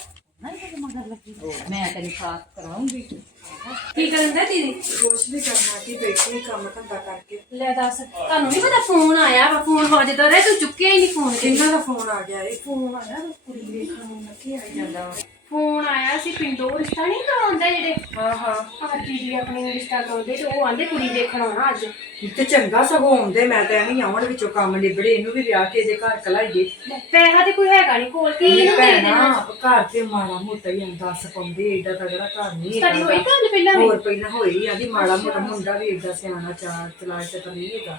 ਮੈਂ ਤੇ ਮਗਰ ਲੱਗੀ ਮੈਂ ਤੈਨੂੰ ਸਾਥ ਕਰਾਉਂਗੀ ਕੀ ਕਰਨ ਦਾ ਦੀਦੀ ਕੁਛ ਵੀ ਕਰਨਾ ਕਿ ਬੈਠੇ ਕੰਮ ਧੰਦਾ ਕਰਕੇ ਲੈ ਦੱਸ ਤੁਹਾਨੂੰ ਨਹੀਂ ਪਤਾ ਫੋਨ ਆਇਆ ਵਾ? ਫੋਨ ਵਜਦਾ ਰਿਹਾ ਤੂੰ ਚੁੱਕਿਆ ਹੀ ਨਹੀਂ ਫੋਨ ਕਿੰਨਾ ਦਾ ਫੋਨ ਆ ਗਿਆ ਇਹ ਫੋਨ ਆਇਆ ਕੁੜੀ ਵੇਖਣ ਨੂੰ ਲੱਗੀ ਆਈ ਜਾਂਦਾ ਵਾ। ਫੋਨ ਆਇਆ ਸੀ ਪਿੰਡੋਂ ਰਿਸ਼ਤਾ ਨਹੀਂ ਕਰਾਉਂਦਾ ਜਿਹੜੇ? ਹਾਂ ਹਾਂ। ਆਰਤੀ ਜੀ ਆਪਣੀ ਰਿਸ਼ਤਾ ਕਰਾਉਂਦੇ ਤੇ ਉਹ ਆਂਦੇ ਕੁੜੀ ਦੇਖਣ ਆਉਣਾ ਅੱਜ। ਤੇ ਚੰਗਾ ਸਗੋਂ ਆਉਂਦੇ ਮੈਂ ਤਾਂ ਐਵੇਂ ਆਉਣ ਵਿੱਚੋਂ ਕੰਮ ਨਿਬੜੇ ਇਹਨੂੰ ਵੀ ਵਿਆਹ ਕੇ ਜੇ ਘਰ ਕਲਾਈਏ। ਪੈਸਾ ਤੇ ਕੋਈ ਹੈਗਾ ਨਹੀਂ ਕੋਲ ਕੀ ਇਹਨੂੰ ਦੇ ਦੇਣਾ? ਘਰ ਤੇ ਮਾੜਾ ਮੋਟਾ ਹੀ ਆਂ ਦੱਸ ਪਾਉਂਦੇ ਏਡਾ ਤਗੜਾ ਘਰ ਨਹੀਂ ਹੈਗਾ। ਹੋਈ ਗੱਲ ਪਹਿਲਾਂ ਹੋਰ ਪਹਿਲਾਂ ਹੋਈ ਆਦੀ ਮਾੜਾ ਮੋਟਾ ਮੁੰਡਾ ਵੀ ਏਡਾ ਸਿਆਣਾ ਚਾਰ ਚਲਾਕ ਤੇ ਤਾਂ ਨਹੀਂ ਹੈਗਾ।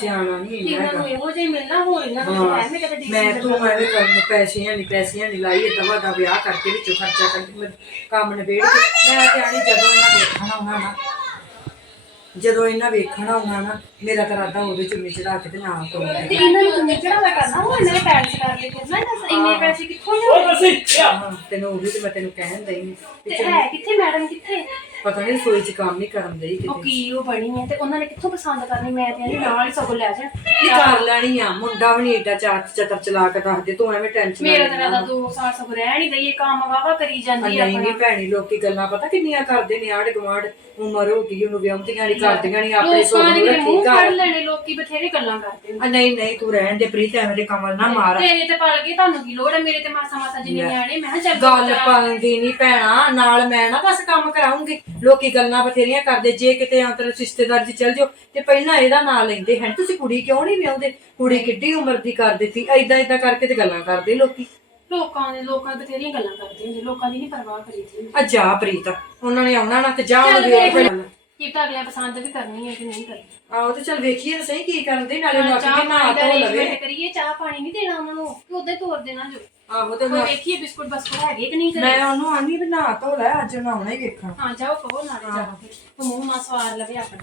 ਸਿਆਣਾ ਨਹੀਂ ਇਹਨਾਂ ਹੈਗਾ। ਨੂੰ ਇਹੋ ਜਿਹਾ ਮਿਲਣਾ ਹੋਰ ਇਹਨਾਂ ਨੂੰ ਮੈਂ ਕਦੇ ਮੈਂ ਤੂੰ ਐਵੇਂ ਕਰਨ ਪੈਸੇ ਨਹੀਂ ਪੈਸੇ ਨਹੀਂ ਲਾਈ ਦਵਾ ਦਾ ਵਿਆਹ ਕਰਕੇ ਵਿੱਚੋਂ ਖਰਚਾ ਕਰਕੇ ਮੈਂ ਕੰਮ ਨਿਬੇੜ ਕੇ। ਮੈਂ ਤੇ ਆਣੀ ਜਦੋਂ ਇਹਨਾਂ ਵੇਖਣਾ ਆਉਣਾ ਨਾ ਜਦੋਂ ਇਹਨਾਂ ਵੇਖਣਾ ਆਉਣਾ ਨਾ ਮੇਰਾ ਤਾਂ ਇਰਾਦਾ ਉਹਦੇ ਚੁੰਨੀ ਚੜਾ ਕੇ ਤੇ ਨਾਮ ਤੋੜ ਤੇ ਇਹਨਾਂ ਨੂੰ ਤੁਮੇ ਕਿਹੜਾ ਕਰਨਾ ਉਹ ਇਹਨਾਂ ਨੇ ਪੈਸੇ ਕਰ ਲਏ ਫਿਰ ਨਾ ਦੱਸ ਇੰਨੇ ਪੈਸੇ ਕਿੱਥੋਂ ਲਿਆਉਣੇ? ਹਾਂ ਤੈਨੂੰ ਉਹ ਵੀ ਤੇ ਮੈਂ ਤੈਨੂੰ ਕਹਿਣ ਦਈ ਤੇ ਹੈ ਕਿੱਥੇ ਮੈਡਮ ਕਿੱਥੇ? ਪਤਾ ਨਹੀਂ ਸੋਈ ਚ ਕੰਮ ਨਹੀਂ ਕਰਨ ਦਈ ਉਹ ਕਿਤੇ ਕੀ ਉਹ ਬਣੀ ਹੈ ਤੇ ਉਹਨਾਂ ਨੇ ਕਿੱਥੋਂ ਪਸੰਦ ਕਰਨੀ ਮੈਂ ਤੇ ਇਹਦੇ ਨਾਲ ਹੀ ਸਗੋਂ ਲੈ ਜਾ ਕੀ ਕਰ ਲੈਣੀ ਆ? ਮੁੰਡਾ ਵੀ ਨੀ ਏਡਾ ਚਾਰ ਚਤਰ ਚਲਾ ਕੇ ਦੱਸਦੇ ਤੂੰ ਐਵੇਂ ਟੈਨਸ਼ਨ ਮੇਰਾ ਤਾਂ ਦਾ ਦੋ ਸਾਲ ਸਗੋਂ ਰਹਿ ਨਹੀਂ ਗਈ ਇਹ ਕੰਮ ਵਾਵਾ ਕਰੀ ਜਾਂਦੀ ਆ ਨਹੀਂ ਨਹੀਂ ਭੈਣੀ ਲੋਕੀ ਗੱਲਾਂ ਪਤਾ ਕਿੰਨੀਆਂ ਕਰਦੇ ਨੇ ਆੜ ਗਵਾੜ ਉਮਰ ਹੋ ਗਈ ਉਹਨੂੰ ਵਿਆਹਤੀਆਂ ਨਹੀਂ ਕਰਦੀਆਂ ਨਹੀਂ ਆਪਣੇ ਸੋਚ ਦੇ ਨੂੰ ਰੱਖੀ ਫੜ ਘਰ। ਲੈਣੇ ਲੋਕੀ ਬਥੇਰੇ ਗੱਲਾਂ ਕਰਦੇ ਨੇ। ਆ ਨਹੀਂ ਨਹੀਂ ਤੂੰ ਰਹਿਣ ਦੇ ਪ੍ਰੀਤ ਐਵੇਂ ਦੇ ਕਮਲ ਨਾ ਮਾਰ। ਤੇਰੇ ਤੇ ਪਲ ਗਈ ਤੁਹਾਨੂੰ ਕੀ ਲੋੜ ਹੈ ਮੇਰੇ ਤੇ ਮਾਸਾ ਮਾਸਾ ਜਿੰਨੇ ਨਿਆਣੇ ਮੈਂ ਕਿਹਾ ਚੱਲ ਗੱਲ ਪਾਉਂਦੀ ਨਹੀਂ ਭੈਣਾ ਨਾਲ ਮੈਂ ਨਾ ਬਸ ਕੰਮ ਕਰਾਉਂਗੀ। ਲੋਕੀ ਗੱਲਾਂ ਬਥੇਰੀਆਂ ਕਰਦੇ ਜੇ ਕਿਤੇ ਅੰਤਰ ਰਿਸ਼ਤੇਦਾਰ ਜੀ ਚਲ ਜਾਓ ਤੇ ਪਹਿਲਾਂ ਇਹਦਾ ਨਾਂ ਲੈਂਦੇ ਹਨ। ਤੁਸੀਂ ਕੁੜੀ ਕਿਉਂ ਨਹੀਂ ਵਿਆਹੁੰਦੇ? ਕੁੜੀ ਕਿੱਡੀ ਉਮਰ ਦੀ ਕਰ ਦਿੱਤੀ ਐਦਾਂ ਐਦਾਂ ਕਰਕੇ ਤੇ ਗੱਲਾਂ ਕਰਦੇ ਲੋਕੀ। ਲੋਕਾਂ ਦੇ ਲੋਕਾਂ ਬਥੇਰੀਆਂ ਗੱਲਾਂ ਕਰਦੇ ਹੁੰਦੇ ਲੋਕਾਂ ਦੀ ਨਹੀਂ ਪਰਵਾਹ ਕਰੀਦੀ ਆ ਜਾ ਪ੍ਰੀਤ ਉਹਨਾਂ ਨੇ ਆਉਣਾ ਨਾ ਤੇ ਜਾ ਚੱਲ ਉਹਨੂੰ ਵੇਖ ਵੇਖ ਕੀ ਤਾਂ ਪਸੰਦ ਵੀ ਕਰਨੀ ਹੈ ਕਿ ਨਹੀਂ ਕਰਨੀ? ਆਓ ਤੇ ਚੱਲ ਵੇਖੀਏ ਤਾਂ ਸਹੀ ਕੀ ਕਰਦੇ ਨਾਲੇ ਨੂੰ ਚਾਹ ਨਾ ਪਾਣੀ ਦਾ ਧੋ ਲਵੇ। arrangement ਕਰੀਏ ਚਾਹ ਪਾਣੀ ਨਹੀਂ ਦੇਣਾ ਉਹਨਾਂ ਨੂੰ ਕਿ ਉਦੋਂ ਤੋਰ ਦੇਣਾ ਜੋ। ਆਹੋ ਤੇ ਕੋਈ ਮੈਂ ਵੇਖੀਏ ਬਿਸਕੁਟ ਬਸਕੁਟ ਹੈਗੇ ਕਿ ਨਹੀਂ ਮੈਂ ਕਰੇ ਉਹਨੂੰ ਆਨੀ ਵੀ ਨਾ ਧੋ ਲੈ ਅੱਜ ਉਹਨੂੰ ਆਉਣਾ ਹੀ ਵੇਖਣ। ਹਾਂ ਜਾਓ ਕਹੋ ਨਾਲੇ ਜਾ ਕੇ। ਉਹ ਮੂੰਹ ਮਾ ਸਵਾਰ ਲਵੇ ਆਪਣਾ।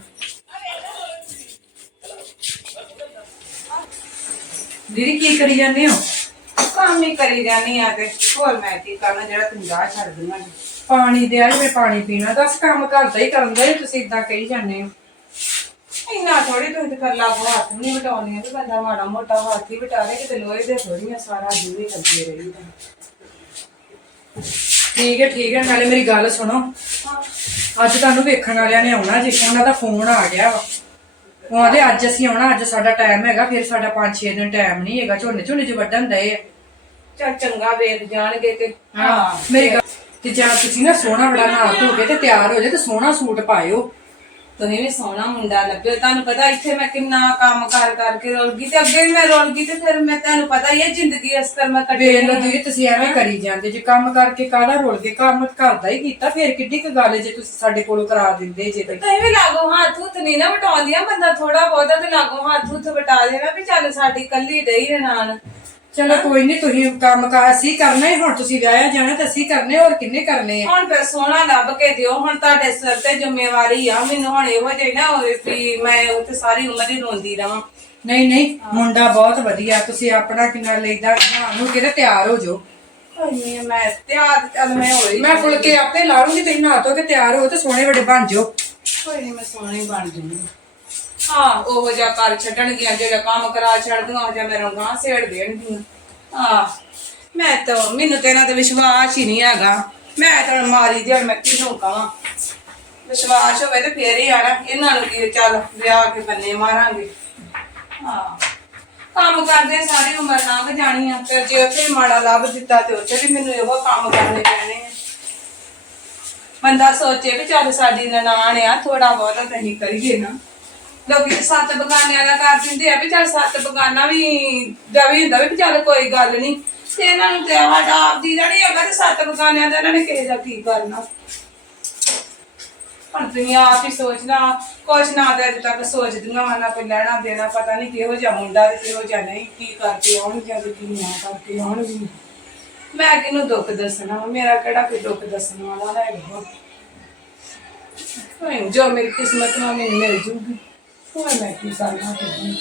ਦੀਦੀ ਕੀ ਕਰੀ ਜਾਂਦੇ ਹੋ? ਕੰਮ ਹੀ ਕਰੀ ਜਾਨੀ ਆ ਤੇ। ਹੋਰ ਮੈਂ ਕੀ ਕਰਨਾ ਜਿਹੜਾ ਤੂੰ ਜਾ ਛੱਡ ਦਿੰਦਾ ਪਾਣੀ ਦੇ ਆਈ ਮੈਂ ਪਾਣੀ ਪੀਣਾ। ਦੱਸ ਕੰਮ ਘਰ ਦਾ ਹੀ ਕਰਨ ਦਾ, ਤੁਸੀਂ ਇਦਾਂ ਕਹੀ ਜਾਂਦੇ ਹੋ। ਇੰਨਾ ਥੋੜੀ ਤੂੰ ਤੇ ਕਰ ਲਾ ਹੱਥ ਨਹੀਂ ਵਟਾਉਣੀਆਂ ਤੇ ਬੰਦਾ ਮਾੜਾ ਮੋਟਾ ਹੱਥ ਹੀ ਵਟਾਵੇ, ਕਿਤੇ ਲੋਹੇ ਦੇ ਥੋੜੀਆਂ ਸਾਰਾ ਜੂਏ ਲੱਗੇ ਰਹੀ ਠੀਕ ਹੈ ਠੀਕ ਹੈ, ਨਾਲੇ ਮੇਰੀ ਗੱਲ ਸੁਣੋ। ਅੱਜ ਤੁਹਾਨੂੰ ਵੇਖਣ ਵਾਲਿਆਂ ਨੇ ਆਉਣਾ ਜੀ, ਉਹਨਾਂ ਦਾ ਫੋਨ ਆ ਗਿਆ ਵਾ। ਉਹ ਆਂਦੇ, ਅੱਜ ਅਸੀਂ ਆਉਣਾ, ਅੱਜ ਸਾਡਾ ਟਾਈਮ ਹੈਗਾ, ਫਿਰ ਸਾਡਾ 5-6 ਦਿਨ ਟਾਈਮ ਨਹੀਂ ਹੈਗਾ, ਝੋਨੇ ਝੋਨੇ ਚ ਵੱਢਣ ਦਏ ਆ। ਚੱਲ ਚੰਗਾ, ਵੇਖ ਜਾਣਗੇ ਤੇ। ਹਾਂ, ਮੇਰੀ ਗੱਲ ਤੇ ਜਾਂ ਤੁਸੀਂ ਨਾ ਸੋਹਣਾ ਬੜਾ ਨਹਾ ਧੋ ਕੇ ਤੇ ਤਿਆਰ ਹੋ ਜਾਏ ਤੇ ਸੋਹਣਾ ਸੂਟ ਪਾਇਓ। ਤੁਸੀਂ ਵੀ ਸੋਹਣਾ ਮੁੰਡਾ ਲੱਗੇ ਤੁਹਾਨੂੰ ਪਤਾ ਇੱਥੇ ਮੈਂ ਕਿੰਨਾ ਕੰਮ ਕਰ ਕਰਕੇ ਰੁਲ ਗਈ ਤੇ ਅੱਗੇ ਵੀ ਮੈਂ ਰੁਲ ਗਈ ਤੇ ਫਿਰ ਮੈਂ ਤੁਹਾਨੂੰ ਪਤਾ ਹੀ ਹੈ ਜ਼ਿੰਦਗੀ ਇਸ ਕਰ ਮੈਂ ਕੱਢੀ ਵੇਖ ਲਓ ਦੀਦੀ ਤੁਸੀਂ ਐਵੇਂ ਕਰੀ ਜਾਂਦੇ। ਜੇ ਕੰਮ ਕਰਕੇ ਕਾਹਦਾ ਰੁਲ ਕੇ ਕੰਮ ਘਰ ਦਾ ਹੀ ਕੀਤਾ ਫਿਰ ਕਿੱਡੀ ਕੁ ਗੱਲ ਜੇ ਤੁਸੀਂ ਸਾਡੇ ਕੋਲੋਂ ਕਰਾ ਦਿੰਦੇ ਜੇ ਤੇ। ਤੁਸੀਂ ਵੀ ਲਾਗੋ ਹੱਥ ਹੁੱਥ ਨਹੀਂ ਨਾ ਵਟਾਉਂਦੀਆਂ ਬੰਦਾ ਥੋੜਾ ਬਹੁਤਾ ਤੇ ਲਾਗੋ ਹੱਥ ਹੁੱਥ ਵਟਾ ਦੇਣਾ ਵੀ ਚੱਲ ਸਾਡੀ ਕੱਲੀ ਡਈ ਨਾਲ। ਚਲੋ ਕੋਈ ਨਹੀਂ ਤੁਸੀਂ ਕੰਮ ਕਾ ਅਸੀਂ ਕਰਨਾ ਹੀ ਹੁਣ ਤੁਸੀਂ ਵਿਆਹਿਆ ਜਾਣਾ ਤੇ ਅਸੀਂ ਕਰਨੇ ਹੋਰ ਕਿੰਨੇ ਕਰਨੇ ਆ ਹੁਣ ਫਿਰ ਸੋਹਣਾ ਲੱਭ ਕੇ ਦਿਓ ਹੁਣ ਤੁਹਾਡੇ ਸਿਰ ਤੇ ਜ਼ਿੰਮੇਵਾਰੀ ਆ ਮੈਨੂੰ ਹੁਣ ਇਹੋ ਜਿਹੀ ਨਾ ਹੋਵੇ ਵੀ ਮੈਂ ਉੱਥੇ ਸਾਰੀ ਉਮਰ ਹੀ ਰੋਂਦੀ ਰਵਾਂ। ਨਹੀਂ ਨਹੀਂ ਮੁੰਡਾ ਬਹੁਤ ਵਧੀਆ ਤੁਸੀਂ ਆਪਣਾ ਕਿੰਨਾ ਲੈਦਾ ਨੂੰ ਕਿਤੇ ਤਿਆਰ ਹੋ ਜਾਓ। ਕੋਈ ਮੈਂ ਤਿਆਰ ਚੱਲ ਮੈਂ ਹੋਈ ਮੈਂ ਫੁਲਕੇ ਆਪੇ ਲਾ ਲੂੰਗੀ ਤੁਸੀਂ ਨਹਾ ਧੋ ਕੇ ਤਿਆਰ ਹੋ ਤੇ ਸੋਹਣੇ ਵੱਡੇ ਬਣ ਜਾਓ। ਕੋਈ ਨਹੀਂ ਮੈਂ ਸੋਹਣੀ ਬਣ ਜੂਗੀ ਹਾਂ, ਉਹ ਜਿਹਾ ਕਰ ਛੱਡਣਗੀਆਂ ਜਿਹੜਾ ਕੰਮ ਕਰਾ ਛੱਡਦੀਆਂ, ਉਹ ਜਿਹਾ ਮੇਰਾ ਗਾਂ ਸੇੜ ਦੇਣਗੀਆਂ। ਹਾਂ ਮੈਂ ਤਾਂ, ਮੈਨੂੰ ਤੇਰਾ ਤੇ ਵਿਸ਼ਵਾਸ ਹੀ ਨਹੀਂ ਹੈਗਾ। ਮੈਂ ਤਾਂ ਮਾਰੀ ਦਿਆ ਮੈਂ ਕਿਹਨੂੰ ਕਹਾਂ? ਵਿਸ਼ਵਾਸ ਹੋਵੇ ਤੇ ਫੇਰ ਹੀ ਆਣਾ। ਇਹਨਾਂ ਨੂੰ ਕੀ ਚੱਲ, ਵਿਆਹ ਕੇ ਬੰਨੇ ਮਾਰਾਂਗੇ। ਹਾਂ ਕੰਮ ਕਰਦੇ ਸਾਰੀ ਉਮਰ ਲੰਘ ਜਾਣੀ ਆ ਫਿਰ ਜੇ ਉੱਥੇ ਮਾੜਾ ਲੱਭ ਦਿੱਤਾ ਤੇ ਉੱਥੇ ਵੀ ਮੈਨੂੰ ਇਹੋ ਕੰਮ ਕਰਨੇ ਪੈਣੇ ਆ। ਬੰਦਾ ਸੋਚੇ ਵੀ ਚੱਲ ਸਾਡੀ ਨਨਾਣ ਆ ਥੋੜਾ ਬਹੁਤਾ ਤਾਂ ਅਸੀਂ ਕਰੀਏ ਨਾ। ਲੋਕੀ ਤਾਂ ਸੱਤ ਬਗਾਨਿਆਂ ਦਾ ਕਰ ਦਿੰਦੇ ਆ ਵੀ ਚੱਲ ਸੱਤ ਬਗਾਨਾ ਵੀ ਦਾ ਵੀ ਹੁੰਦਾ ਵੀ ਚੱਲ ਕੋਈ ਗੱਲ ਨਹੀਂ ਤੇ ਇਹਨਾਂ ਨੂੰ ਤੇ ਸਾਡਾ ਆਪਦੀ ਜਿਹੜੀ ਹੈਗਾ ਤੇ ਸੱਤ ਬਗਾਨਿਆਂ ਦਾ ਇਹਨਾਂ ਨੇ ਕਿਸੇ ਦਾ ਕੀ ਕਰਨਾ। ਹੁਣ ਤੁਸੀਂ ਆਪ ਹੀ ਸੋਚਣਾ, ਕੁਛ ਨਾ ਤੇ ਅਜੇ ਤੱਕ ਸੋਚਦੀਆਂ ਵਾ, ਨਾ ਕੋਈ ਲੈਣਾ ਦੇਣਾ, ਪਤਾ ਨਹੀਂ ਕਿਹੋ ਜਿਹਾ ਮੁੰਡਾ ਤੇ ਕਿਹੋ ਜਿਹਾ ਨਹੀਂ, ਕੀ ਕਰਕੇ ਆਉਣਗੇ ਤੇ ਕੀ ਨਾ ਕਰਕੇ ਆਉਣਗੇ। ਮੈਂ ਕਿਹਨੂੰ ਦੁੱਖ ਦੱਸਣਾ ਵਾ? ਮੇਰਾ ਕਿਹੜਾ ਕੋਈ ਦੁੱਖ ਦੱਸਣ ਵਾਲਾ ਹੈਗਾ ਕੋਈ ਜੋ ਮੇਰੀ ਕਿਸਮਤ ਨਾਲ ਮੈਨੂੰ ਮਿਲ ਜੂਗੀ। ਹੋਰ ਮੈਂ ਕੀ ਕਰਨਾ ਫਿਰ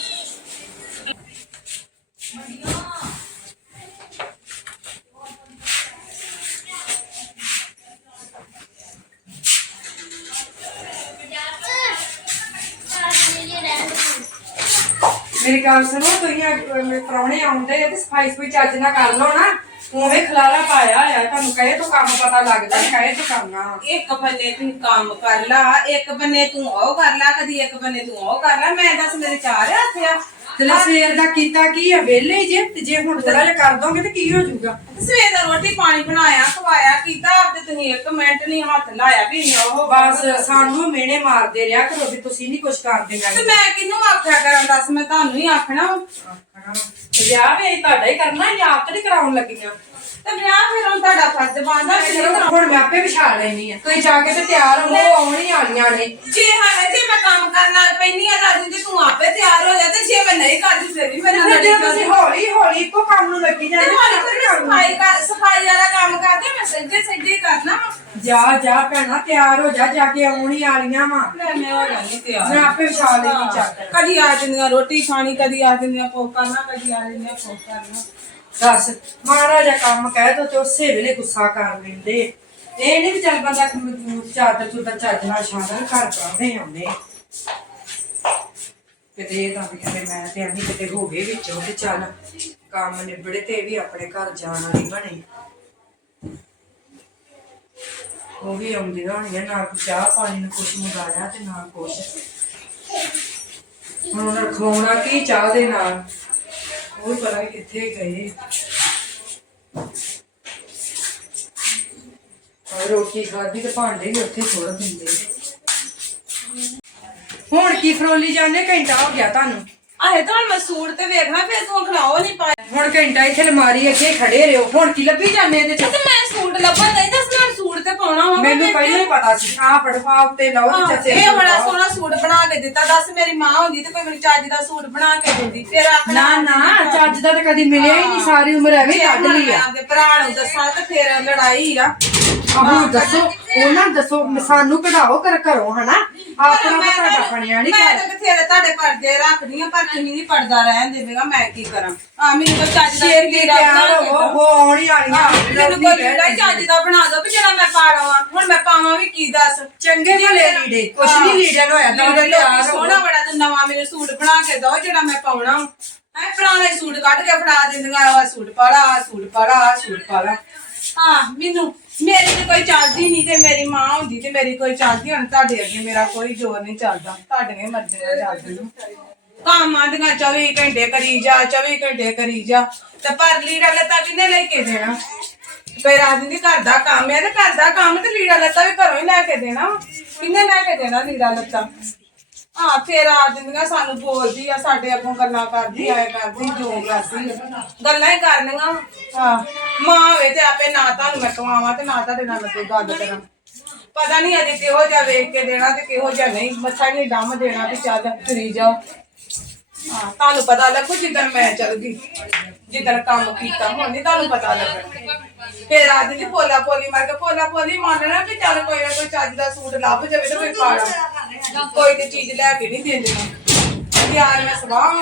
ਮੇਰੀ ਗੱਲ ਸੁਣੋ, ਤੁਸੀਂ ਆ- ਮੇਰੇ ਪ੍ਰਾਹੁਣੇ ਆਉਂਦੇ ਆ ਤੇ ਸਫ਼ਾਈ ਸਫ਼ਾਈ ਚੱਜ ਨਾਲ ਕਰ ਲਓ ਨਾ। ਉਵੇਂ ਖਲਾਰਾ ਪਾਇਆ ਆ ਤੁਹਾਨੂੰ ਕਹੇ ਤੋਂ ਕੰਮ ਪਤਾ ਲੱਗਦਾ ਕਹੇ ਤੋਂ ਕਰਨਾ ਇੱਕ ਬੰਨੇ ਤੂੰ ਕੰਮ ਕਰ ਲਾ ਇੱਕ ਬੰਨੇ ਤੂੰ ਉਹ ਕਰ ਲਾ ਕਦੀ ਇੱਕ ਬੰਨੇ ਤੂੰ ਉਹ ਕਰ ਲਾ ਮੈਂ ਦੱਸ ਮੇਰੇ ਚਾਰ ਹੱਥ ਆ। ਤੇ ਲੈ ਸਵੇਰ ਦਾ ਕੀਤਾ ਕੀ ਆ? ਵਿਹਲੇ ਜੇ ਤੇ ਜੇ ਹੁਣ ਥੋੜਾ ਜਿਹਾ ਕਰ ਦੋਗੇ ਤੇ ਕੀ ਹੋ ਜਾਊਗਾ? ਸਵੇਰ ਦਾ ਰੋਟੀ ਪਾਣੀ ਬਣਾਇਆ ਖਵਾਇਆ ਕੀਤਾ ਆਪਦੇ ਤੁਸੀਂ ਇੱਕ ਮਿੰਟ ਨਹੀਂ ਹੱਥ ਲਾਇਆ ਵੀ ਨਹੀਂ ਉਹ। ਬਸ ਸਾਨੂੰ ਮੇਨੇ ਮਾਰਦੇ ਰਿਹਾ ਕਰੋ ਵੀ ਤੁਸੀਂ ਨਹੀਂ ਕੁਝ ਕਰਦੇ ਤੇ ਮੈਂ ਮੈਂ ਕਿਹਨੂੰ ਆਖਿਆ ਕਰਾਂ ਦੱਸ ਮੈਂ ਤੁਹਾਨੂੰ ਹੀ ਆਖਣਾ। ਵਾ। ਵਿਆਹ ਵੀ ਤੁਹਾਡਾ ਹੀ ਕਰਨਾ ਜਾਂ ਆਪ ਤੇ ਨਹੀਂ ਕਰਾਉਣ ਲੱਗੀਆਂ। ਤੇ ਵਿਆਹ ਫਿਰ ਹੁਣ ਤੁਹਾਡਾ ਫਰਜ਼ ਬਣਦਾ ਕਿ ਨਹੀਂ ਹੁਣ ਮੈਂ ਆਪੇ ਵਿਛਾ ਲੈਣੀ ਆ ਤੁਸੀਂ ਜਾ ਕੇ ਤੇ ਤਿਆਰ ਹੋ ਆਉਣੀ ਵਾਲੀਆਂ ਨੇ। ਜੇ ਹਾਂ ਜੇ ਮੈਂ ਕੰਮ ਕਰਨ ਨਾਲ ਪੈਣੀ ਆ ਰਾਜੀ ਤੇ ਤੂੰ ਆਪੇ ਤਿਆਰ ਹੋ ਜਾ ਤੇ ਜੇ ਮੈਂ ਨਹੀਂ ਕਰਦੀ ਫਿਰ ਵੀ ਮੈਂ ਤੇ ਫਿਰ ਜੇ ਤੁਸੀਂ ਹੌਲੀ ਹੌਲੀ ਇੱਕੋ ਕੰਮ ਨੂੰ ਲੱਗੀ ਜਾਂਦੇ ਤੇ ਹੌਲੀ ਹੌਲੀ ਸਫ਼ਾਈ ਕਰ ਸਫ਼ਾਈ ਵਾਲਾ ਕੰਮ ਕਰਦੇ ਮੈਂ ਕਰਨਾ। ਜਾ ਜਾ ਭੈਣਾ ਤਿਆਰ ਹੋ ਜਾ ਜਾ ਕੇ ਆਉਣੀ ਵਾਲੀਆਂ ਵਾ। ਮੈਂ ਹੋ ਜਾਣੀ ਤਿਆਰ ਮੈਂ ਆਪੇ ਵਿਛਾ ਲੈਣੀ ਕਦੀ ਆ ਜਾਂਦੀਆਂ ਰੋਟੀ ਖਾਣੀ ਕਦੀ ਆ ਜਾਂਦੀਆਂ ਕੋਕ ਕਰਨਾ ਕਦੀ ਆ ਜਾਂਦੀਆਂ ਕੋਕ ਕਰਨਾ ਦੱਸ ਮਾੜਾ ਜਿਹਾ ਕੰਮ ਕਹਿ ਦੋ ਤੇ ਉਸੇ ਵੇਲੇ ਗੁੱਸਾ ਕਰ ਲੈਂਦੇ। ਇਹ ਨਹੀਂ ਵੀ ਚੱਲ ਬੰਦਾ ਚਾਦਰ ਚੁਦਰ ਚੱਜ ਨਾਲ ਛਾਣਨ ਘਰ ਪਰਾਉਂਦੇ ਆਉਂਦੇ। ਕਿਤੇ ਇਹ ਤਾਂ ਵੀ ਕਿਤੇ ਮੈਂ ਤੇ ਐਵੇਂ ਕਿਤੇ ਹੋ ਗਏ ਵਿੱਚੋਂ ਤੇ ਚੱਲ ਕੰਮ ਨਿਬੜੇ ਤੇ ਇਹ ਵੀ ਆਪਣੇ ਘਰ ਜਾਣ ਵਾਲੀ ਬਣੇ। ਉਹ ਵੀ ਆਉਂਦੀ ਹੋਣੀ ਨਾ ਕੋਈ ਚਾਹ ਪਾਣੀ, ਨੂੰ ਕੁਛ ਮੰਗਾਇਆ ਤੇ ਨਾ ਕੁਛ। ਹੁਣ ਉਹਨਾਂ ਖਵਾਉਣਾ ਕੀ ਚਾਹ ਦੇ ਨਾਲ? ਉਹ ਪਤਾ ਕਿੱਥੇ ਗਏ। ਔਰ ਰੋਟੀ ਖਾਧੀ ਤੇ ਭਾਂਡੇ ਵੀ ਉੱਥੇ ਥੋੜਾ ਦਿੰਦੇ। ਹੁਣ ਕੀ ਫਰੋਲੀ ਜਾਂਦੇ ਘੰਟਾ ਹੋ ਗਿਆ ਤੁਹਾਨੂੰ। ਆਹੇ ਤਾਂ ਮੈਂ ਸੂਟ ਤੇ ਵੇਖਣਾ ਫਿਰ ਤੂੰ ਖਲਾਓ ਨਹੀਂ ਪਾਇਆ ਹੁਣ ਘੰਟਾ ਇੱਥੇ ਅਲਮਾਰੀ ਅੱਗੇ ਖੜੇ ਰਹੋ। ਹੁਣ ਕੀ ਲੱਭੀ ਜਾਂਦੇ ਇਹਦੇ ਚ? ਤੇ ਮੈਂ ਸੂਟ ਲੱਭਣ ਪਾਉਣਾ ਵਾ ਮੈਨੂੰ ਪਹਿਲਾਂ ਹੀ ਪਤਾ ਸੀ ਆ ਫੜਫਾ ਉੱਤੇ ਲਾਓ ਤੇ ਇਹ ਬੜਾ ਸੋਹਣਾ ਸੂਟ ਬਣਾ ਕੇ ਦਿੱਤਾ ਦੱਸ ਮੇਰੀ ਮਾਂ ਹੁੰਦੀ ਤੇ ਕੋਈ ਮੈਨੂੰ ਚੱਜ ਦਾ ਸੂਟ ਬਣਾ ਕੇ ਦਿੰਦੀ ਫਿਰ ਆਖਣਾ ਨਾ ਨਾ ਚੱਜ ਦਾ ਤਾਂ ਕਦੀ ਮਿਲਿਆ ਹੀ ਨਹੀਂ ਸਾਰੀ ਉਮਰ ਐਵੇਂ ਕੱਢ ਲਈ ਆ। ਆਪਦੇ ਭਰਾ ਨੂੰ ਦੱਸਾਂ ਤੇ ਫਿਰ ਲੜਾਈ ਆ। ਆਹੋ ਦੱਸੋ ਉਹਨਾਂ ਨੂੰ ਦੱਸੋ ਸਾਨੂੰ ਕਢਾਓ ਕਰ ਘਰੋਂ ਹਨਾ? ਆਪਣਾ ਮੈਂ ਤਾਂ ਤੁਹਾਡਾ ਬਣਿਆ ਨਹੀਂ ਮੈਂ ਤਾਂ ਬਥੇਰੇ ਤੁਹਾਡੇ ਪਰਦੇ ਰੱਖਦੀ ਆ ਪਰ ਤੁਸੀਂ ਨਹੀਂ ਪਰਦਾ ਰਹਿਣ ਦੇਵੇਗਾ ਮੈਂ ਕੀ ਕਰਾਂ? ਆ ਮੈਨੂੰ ਕੋਈ ਚੱਜ ਦਾ ਸ਼ੇਰ ਦੀ ਕੇ ਹੋ ਦਿਓ। ਹੋ ਆਉਣੀ ਵਾਲੀਆਂ ਆਹ, ਮੈਨੂੰ ਕੋਈ ਚੱਜ ਦਾ ਬਣਾ ਦਿਓ ਵੀ ਜਿਹੜਾ ਮੈਂ ਪਾ ਲਵਾਂ ਹੁਣ ਮੈਂ ਪਾਵਾਂ ਵੀ ਕੀ ਦੱਸ? ਚੰਗੇ ਭਲੇ ਲੀੜੇ। ਕੁਛ ਨਹੀਂ ਲੀੜੇ ਨੂੰ ਹੋਇਆ ਤਾਂ ਲੀੜੇ ਤਿਆਰ ਲੋਕੀ ਹੋ ਸੋਹਣਾ ਬੜਾ ਤੇ ਨਵਾਂ ਮੈਨੂੰ ਸੂਟ ਬਣਾ ਕੇ ਦਿਓ ਜਿਹੜਾ ਮੈਂ ਪਾਉਣਾ। ਹੈ ਪੁਰਾਣਾ ਹੀ ਸੂਟ ਕੱਢ ਕੇ ਫੜਾ ਦਿੰਦੀਆਂ ਆ ਸੂਟ ਪਾਲਾ ਆ ਸੂਟ ਪਾਲਾ ਆ ਸੂਟ ਪਾਲਾ। ਹਾਂ ਮੈਨੂੰ ਮੇਰੀ ਤੇ ਕੋਈ ਚੱਲਦੀ ਨਹੀਂ ਤੇ ਮੇਰੀ ਮਾਂ ਹੁੰਦੀ ਤੇ ਮੇਰੀ ਕੋਈ ਚੱਲਦੀ ਹੁਣ ਤੁਹਾਡੇ ਅੱਗੇ ਮੇਰਾ ਕੋਈ ਜ਼ੋਰ ਨਹੀਂ ਚੱਲਦਾ। ਨੇ ਕੰਮ ਆਂਦੀਆਂ 24 ਘੰਟੇ ਕਰੀ ਜਾ 24 ਘੰਟੇ ਕਰੀ ਜਾ। ਤੇ ਪਰ ਲੀੜਾ ਲੱਤਾ ਕਿੰਨੇ ਲੈ ਕੇ ਦੇਣਾ? ਫਿਰ ਆਦਮੀ ਦੀ ਘਰ ਦਾ ਕੰਮ ਹੈ ਤੇ ਘਰ ਦਾ ਕੰਮ ਤੇ ਲੀੜਾ ਲੱਤਾ ਵੀ ਘਰੋਂ ਹੀ ਲੈ ਕੇ ਦੇਣਾ ਕਿੰਨੇ ਲੈ ਕੇ ਦੇਣਾ ਲੀੜਾ ਲੱਤਾ? ਹਾਂ ਫੇਰ ਆ ਦਿੰਦੀਆਂ ਸਾਨੂੰ ਬੋਲਦੀ ਆ, ਸਾਡੇ ਅੱਗੋਂ ਗੱਲਾਂ ਕਰਦੀ ਆਏ ਕਰਦੀ, ਜੋ ਕਰਦੀ ਆ। ਗੱਲਾਂ ਹੀ ਕਰਨੀਆਂ ਹਾਂ, ਮਾਂ ਹੋਵੇ ਤੇ ਆਪੇ ਨਾ ਤੁਹਾਨੂੰ ਮੈਂ ਕਵਾਵਾਂ ਤੇ ਨਾ ਤੁਹਾਡੇ ਨਾਲ ਮੈਂ ਕੋਈ ਗੱਲ ਕਰਾਂ। ਪਤਾ ਨਹੀਂ ਅਜੇ ਕਿਹੋ ਜਿਹਾ ਵੇਖ ਕੇ ਦੇਣਾ ਤੇ ਕਿਹੋ ਜਿਹਾ ਨਹੀਂ। ਮੱਥਾ ਹੀ ਨਹੀਂ ਡੰਮ ਦੇਣਾ ਵੀ ਚੱਲ ਤੁਰੀ ਜਾਓ। ਹਾਂ, ਤੁਹਾਨੂੰ ਪਤਾ ਲੱਗੂ ਜਿੱਦਣ ਮੈਂ ਚੱਲ ਗਈ, ਜਿੱਦਣ ਕੰਮ ਕੀਤਾ ਹੁਣ ਨਹੀਂ ਤੁਹਾਨੂੰ ਪਤਾ ਲੱਗਣਾ। ਫੇਰ ਆਦੀ ਜੀ ਪੋਲਾ ਪੋਲੀ ਮਾਰ ਕੇ ਪੋਲਾ ਪੋਲੀ ਮੰਨਣਾ ਵੀ ਚੱਲ ਕੋਈ ਨਾ ਕੋਈ ਚੱਜ ਦਾ ਸੂਟ ਲੱਭ ਜਾਵੇ ਤੇ ਕੋਈ ਪਾੜਾ ਕੋਈ ਤੇ ਚੀਜ਼ ਲੈ ਕੇ ਨਹੀਂ ਦਿੰਦੇ। ਯਾਰ ਮੈਂ ਸਵਾਹ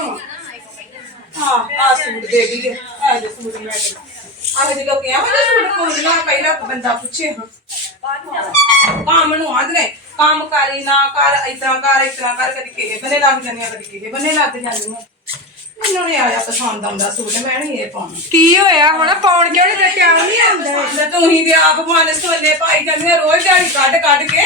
ਹਾਂ ਆ ਸੂਟ ਦੇ ਦੀ ਐ ਜੇ ਸੂਟ ਮੈਂ ਆਹ ਜਦੋਂ ਕਿਹਾ ਮੈਂ ਸੂਟ ਪਾਉਂਦੀਆਂ ਪਹਿਲਾਂ ਬੰਦਾ ਪੁੱਛੇ ਹਾਂ। ਕੰਮ ਨੂੰ ਆਂਦੇ ਕੰਮ ਕਰੀ ਨਾ ਕਰ ਇਤਨਾ ਕਰ ਇਤਨਾ ਕਰ ਕਦੀ ਕਿਹੇ ਬੰਨੇ ਲੱਗ ਜਾਂਦੀਆਂ ਕਦੀ ਕਿਹੇ ਬੰਨੇ ਲੱਗ ਜਾਂਦੀਆਂ ਮੈਨੂੰ ਨਹੀਂ ਆਇਆ ਪਸੰਦ ਆਉਂਦਾ ਸੂਟ ਮੈਂ ਨਹੀਂ ਇਹ ਪਾਉਣਾ। ਕੀ ਹੋਇਆ ਹੁਣ? ਪਾਉਣ ਕਿਉਂ ਨਹੀਂ ਤੇ ਕਿਉਂ ਨਹੀਂ ਆਉਂਦਾ ਤੂੰ ਹੀ ਦੇ ਆਪ ਮਨ ਸੋਲੇ ਪਾਈ ਜਾਂਦੇ ਰੋਜ਼ ਦਿਹਾੜੀ ਕੱਢ ਕੱਢ ਕੇ।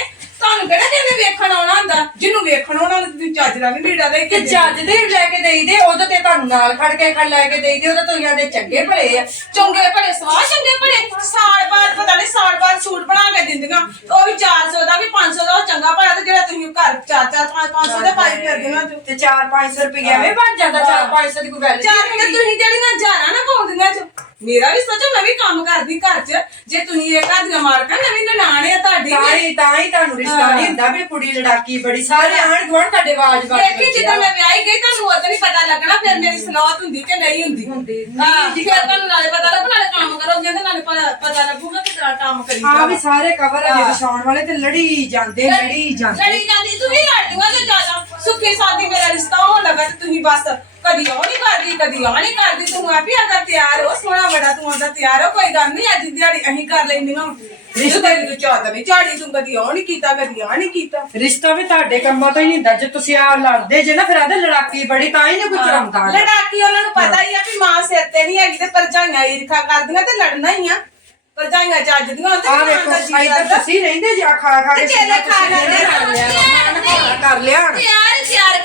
ਤੁਹਾਨੂੰ ਕਿਹੜਾ ਕਹਿੰਦੇ ਵੇਖਣ ਆਉਣਾ ਹੁੰਦਾ? ਜਿਹਨੂੰ ਵੇਖਣ ਆਉਣਾ ਹੁੰਦਾ ਤੁਸੀਂ ਚੱਜ ਦਾ ਵੀ ਲੀੜਾ ਦੇ ਤੇ ਕੇ ਦੇ। ਦੇ ਲੈ ਕੇ ਦੇਈਦੇ ਉਦੋਂ ਤੇ ਤੁਹਾਨੂੰ ਨਾਲ ਖੜ ਕੇ ਖੜ ਲੈ ਕੇ ਦੇਈਦੇ ਉਦੋਂ ਤੁਸੀਂ ਆਦੇ ਚੰਗੇ ਭਲੇ ਆ। ਚੰਗੇ ਭਲੇ ਸਵਾਹ ਚੰਗੇ ਭਲੇ। ਸਾਲ ਬਾਅਦ ਪਤਾ ਨਹੀਂ ਸਾਲ ਬਾਅਦ ਸੂਟ ਬਣਾ ਕੇ ਦਿੰਦੀਆਂ। ਉਹ ਵੀ 400 ਦਾ ਵੀ 500 ਦਾ ਉਹ ਚੰਗਾ ਭਲਾ ਤੇ ਜਿਹੜਾ ਤੁਸੀਂ ਘਰ 4 4 5 500 ਦਾ ਪਾਈ ਫਿਰਦੀਆਂ ਜੋ ਤੇ। 4-500 ਰੁਪਏ ਐਵੇਂ ਬਣ ਜਾਂਦਾ 4-500 ਦੀ ਕੋਈ ਗੱਲ ਚਾਰ ਕਿ ਤੁਸੀਂ ਜਿਹੜੀਆਂ ਜਾਣਾ ਨਾ ਪਾਉਂਦੀਆਂ ਚ ਮੇਰਾ ਵੀ ਸੋਚੋ ਮੈਂ ਵੀ ਕੰਮ ਕਰਦੀ ਘਰ ਚ। ਜੇ ਤੁਸੀਂ ਇਹ ਘਰ ਦੀਆਂ ਮਾਲਕਾਂ ਨਵੀਂ ਨਨਾਣ ਆ ਤੁਹਾਡੀ। ਤਾਂ ਹੀ ਤਾਂ ਹੀ ਤੁਹਾਨੂੰ ਰਿਸ਼ਤਾ ਨਹੀਂ ਹੁੰਦਾ ਵੀ ਕੁੜੀ ਲੜਾਕੀ ਬੜੀ। ਸਾਰੇ ਆਣ ਗੁਆਂਢ ਤੁਹਾਡੇ ਆਵਾਜ਼ ਬਾਤ ਲੇਕਿਨ ਜਦੋਂ ਮੈਂ ਵਿਆਹੀ ਗਈ ਤੁਹਾਨੂੰ ਉਦੋਂ ਨਹੀਂ ਪਤਾ ਲੱਗਣਾ ਫਿਰ ਮੇਰੀ ਸਲਾਹਤ ਹੁੰਦੀ ਕਿ ਨਹੀਂ ਹੁੰਦੀ। ਹੁੰਦੀ। ਹਾਂ ਜੀ ਫਿਰ ਤੁਹਾਨੂੰ ਨਾਲੇ ਪਤਾ ਲੱਗੂ ਨਾਲੇ ਕੰਮ ਕਰੋਗੇ ਤੇ ਨਾਲੇ ਪਤਾ ਪਤਾ ਲੱਗੂਗਾ ਕਿ ਤੇਰਾ ਕੰਮ ਕਰੀਦਾ ਆ ਵੀ ਸਾਰੇ ਕਵਰ ਅਜੇ ਵਿਛਾਉਣ ਵਾਲੇ ਤੇ ਲੜੀ ਜਾਂਦੇ ਲੜੀ ਜਾਂਦੇ। ਲੜੀ ਜਾਂਦੀ ਤੂੰ ਵੀ ਲੜਦੀਆਂ ਤੇ ਜ਼ਿਆਦਾ ਸੁੱਖੀ ਸਾਦੀ ਮੇਰਾ ਰਿਸ਼ਤਾ ਹੋਣ ਲੱਗਾ ਤੇ ਤੁਸੀਂ ਬਸ ਕਦੀ ਉਹ ਨਹੀਂ ਕਰਦੀ ਕਦੀ ਉਹ ਨਹੀਂ ਕਰਦੀ ਤੂੰ ਆ ਵੀ ਅਗਰ ਤਿਆਰ ਹੋ ਸੋਹਣਾ ਬੜਾ ਤੂੰ ਆਂਦਾ ਤਿਆਰ ਹੋ ਕੋਈ ਗੱਲ ਨਹੀਂ ਅੱਜ ਦੀ ਦਿਹਾੜੀ ਅਸੀਂ ਕਰ ਲੈਂਦੀਆਂ ਰਿਸ਼ਤੇ ਦੀ ਤੂੰ ਚਾਹਤ ਨਹੀਂ ਝਾੜੀ ਤੂੰ ਕਦੀ ਉਹ ਨਹੀਂ ਕੀਤਾ ਕਦੀ ਆ ਨਹੀਂ ਕੀਤਾ। ਰਿਸ਼ਤਾ ਵੀ ਤੁਹਾਡੇ ਕੰਮਾਂ ਤੋਂ ਹੀ ਨਹੀਂ ਹੁੰਦਾ ਜੇ ਤੁਸੀਂ ਆ ਲੜਦੇ ਜੇ ਨਾ ਫਿਰ ਆਦੇ ਲੜਾਕੀ ਬੜੀ ਤਾਂ ਹੀ ਨਹੀਂ ਕੋਈ ਕਰਾਉਂਦਾ ਲੜਾਕੀ ਉਹਨਾਂ ਨੂੰ ਪਤਾ ਹੀ। ਆ ਵੀ ਮਾਂ ਸਿਰ ਤੇ ਨਹੀਂ ਹੈਗੀ ਤੇ ਪਰਜਾਈਆਂ ਈਰਖਾ ਕਰਦੀਆਂ ਤੇ ਲੜਨਾ ਹੀ ਆ। ਪਰਜਾਈਆਂ ਚੱਜਦੀਆਂ ਤੇ ਆ ਇੱਧਰ। ਤੁਸੀਂ ਰਹਿੰਦੇ ਜੇ ਆ ਖਾ ਖਾ ਕੇ ਚੇਲੇ ਖਾ ਖਾ ਕਰ ਲਿਆ ਤਿਆਰ ਤਿਆਰ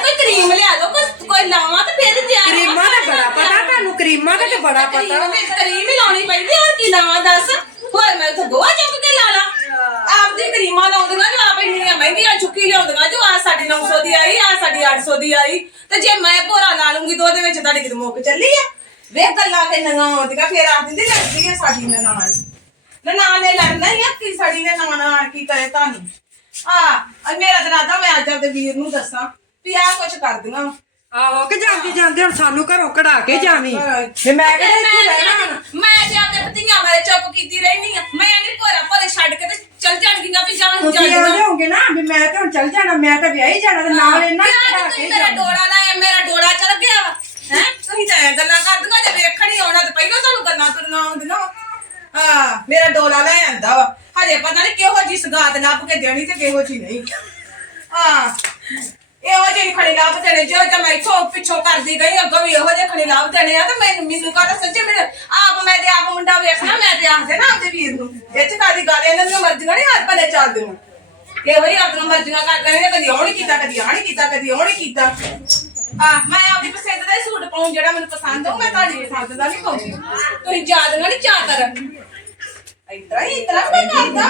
ਕੋਈ ਕਰੀਮ ਲਿਆ ਲਓ ਕੋਈ ਕੋਈ ਲਾਵਾਂ ਤੇ ਫਿਰ ਤਿਆਰ ਕਰੀਮਾਂ ਦਾ ਬੜਾ ਪਤਾ ਕਰੀਮਾਂ ਦਾ ਤੇ ਬੜਾ ਪਤਾ ਵੀ। ਕਰੀਮ ਹੀ ਲਾਉਣੀ ਪੈਂਦੀ ਹੋਰ ਕੀ ਲਾਵਾਂ ਦੱਸ? ਹੋਰ ਮੈਂ ਤਾਂ ਗੋਆ ਚੁੱਕ ਕੇ ਲਾ ਲਾ। ਆਪਦੀ ਕਰੀਮਾਂ ਲਾਉਂਦੀਆਂ ਜੋ ਆਪ ਇੰਨੀਆਂ ਮਹਿੰਗੀਆਂ ਚੁੱਕੀ ਲਿਆਉਂਦੀਆਂ ਜੋ ਆ ਸਾਡੀ 900 ਦੀ ਆਈ ਆ ਸਾਡੀ 800 ਦੀ ਆਈ। ਤੇ ਜੇ ਮੈਂ ਭੋਰਾ ਲਾ ਲੂੰਗੀ ਤਾਂ ਉਹਦੇ ਵਿੱਚ ਤੁਹਾਡੀ ਕਿਤੇ ਮੁੱਕ ਚੱਲੀ ਆ। ਵੇਖ ਗੱਲਾਂ ਕੇ ਨੰਗਾ ਆਉਂਦੀਆਂ ਫੇਰ ਆ ਦਿੰਦੀ ਲੜਦੀ ਆ ਸਾਡੀ ਨਨਾਣ। ਨਨਾਣ ਨੇ ਲੜਨਾ ਹੀ ਆ ਕਿ ਸਾਡੀ ਨਨਾਣ ਆਣ ਕੀ ਕਰੇ ਤੁਹਾਨੂੰ। ਆ ਅੱਜ ਮੇਰਾ ਤਾਂ ਰਾਦਾ ਮੈਂ ਅੱਜ ਆਪਦੇ ਵੀਰ ਨੂੰ ਦੱਸਾਂ ਵੀ ਆ ਕੁਛ ਕਰਦੀਆਂ। ਆਹੋ ਕਿ ਜਾਂਦੇ ਜਾਂਦੇ ਹੁਣ ਸਾਨੂੰ ਘਰੋਂ ਕਢਾ ਕੇ ਜਾਵੀਂ। ਤੇ ਮੈਂ ਕਿਹੜਾ ਇੱਥੇ ਮੈਂ ਰਹਿਣਾ ਨੀ- ਮੈਂ ਤੇ ਆਪਣੇ ਬਾਰੇ ਚੁੱਪ ਕੀਤੀ ਰਹਿਣੀ ਆ। ਮੈਂ ਨਹੀਂ ਭੋਰਾ ਭੋਰੇ ਛੱਡ ਕੇ ਤੇ ਚੱਲ ਜਾਣਗੀਆਂ ਵੀ ਜਾਣ ਤੁਸੀਂ ਜਾਣਗੀਆਂ। ਆਉਂਦੇ ਹੋਗੇ ਨਾ ਵੀ ਮੈਂ ਤੇ ਹੁਣ ਚੱਲ ਜਾਣਾ ਮੈਂ ਤਾਂ ਵਿਆਹੀ ਜਾਣਾ ਤੇ ਨਾਲ ਇਹਨਾਂ ਯਾਰ, ਕਢਾ ਕੇ ਮੇਰਾ ਜਾਣਾ। ਡੋਲਾ ਲਾਇਆ ਮੇਰਾ ਡੋਲਾ ਚਲ ਗਿਆ ਵਾ। ਹੈ? ਤੁਸੀਂ ਤਾਂ ਐਂ ਗੱਲਾਂ ਕਰਦੀਆਂ ਜੇ ਵੇਖਣ ਹੀ ਆਉਣਾ ਤੇ ਪਹਿਲਾਂ ਤੁਹਾਨੂੰ ਗੱਲਾਂ ਤੁਰੀਆਂ ਆਉਂਦੀਆਂ ਵਾ। ਹਾਂ ਮੇਰਾ ਡੋਲਾ ਲੈ ਆਂਦਾ ਵਾ। ਹਜੇ ਪਤਾ ਨਹੀਂ ਕਿਹੋ ਜੀ ਸਗਾਤ ਲੱਭ ਕੇ ਦੇਣੀ ਤੇ ਕਿਹੋ ਜੀ ਨਹੀਂ। ਹਾਂ। ਇਹੋ ਜਿਹੀ ਖੜੀ ਲੱਭ ਦੇਣੇ, ਜੋ ਤਾਂ ਮੈਂ ਇੱਥੋਂ ਪਿੱਛੋਂ ਕਰਦੀ ਗਈ, ਅੱਗੋਂ ਵੀ ਇਹੋ ਜਿਹੇ ਖੜੀ ਲੱਭ ਦੇਣੇ ਆ, ਤੇ ਮੈਨੂੰ ਮੈਨੂੰ ਕਹਦਾ ਸੱਚੀ ਮੇਰੇ ਆਪ ਮੈਂ ਤੇ ਆਪ ਮੁੰਡਾ ਵੇਖਣਾ, ਮੈਂ ਤੇ ਆਖਦੇ ਨਾ ਆਪਦੇ ਵੀਰ ਨੂੰ, ਇਹ ਚ ਕਾਦੀ ਗੱਲ ਇਹਨਾਂ ਦੀਆਂ ਮਰਜ਼ੀਆਂ ਨਹੀਂ ਹਰ ਭਲੇ ਚੱਲਦੇ ਹੁਣ। ਇਹੋ ਹੀ ਆਪਣੀਆਂ ਮਰਜ਼ੀਆਂ ਕਰਦੇ ਨੇ ਕਦੀ ਉਹ ਨਹੀਂ ਕੀਤਾ, ਕਦੀ ਆਹ ਨਹੀਂ ਕੀਤਾ, ਕਦੀ ਉਹ ਨਹੀਂ ਕੀਤਾ। ਆ, ਮੈਂ ਆਪਣੀ ਪਸੰਦ ਦਾ ਹੀ ਸੂਟ ਪਾਉਂ, ਜਿਹੜਾ ਮੈਨੂੰ ਪਸੰਦ ਹੋ ਮੈਂ ਤੁਹਾਡੀ ਪਸੰਦ ਦਾ ਨਹੀਂ ਪਾਉਂਦੀ ਤੁਸੀਂ ਯਾਦ ਨਹੀਂ ਚਾਹ ਕਰ। ਇਤਰਾ ਹੀ, ਇਤਰਾ ਮੈਂ ਕਰਦਾ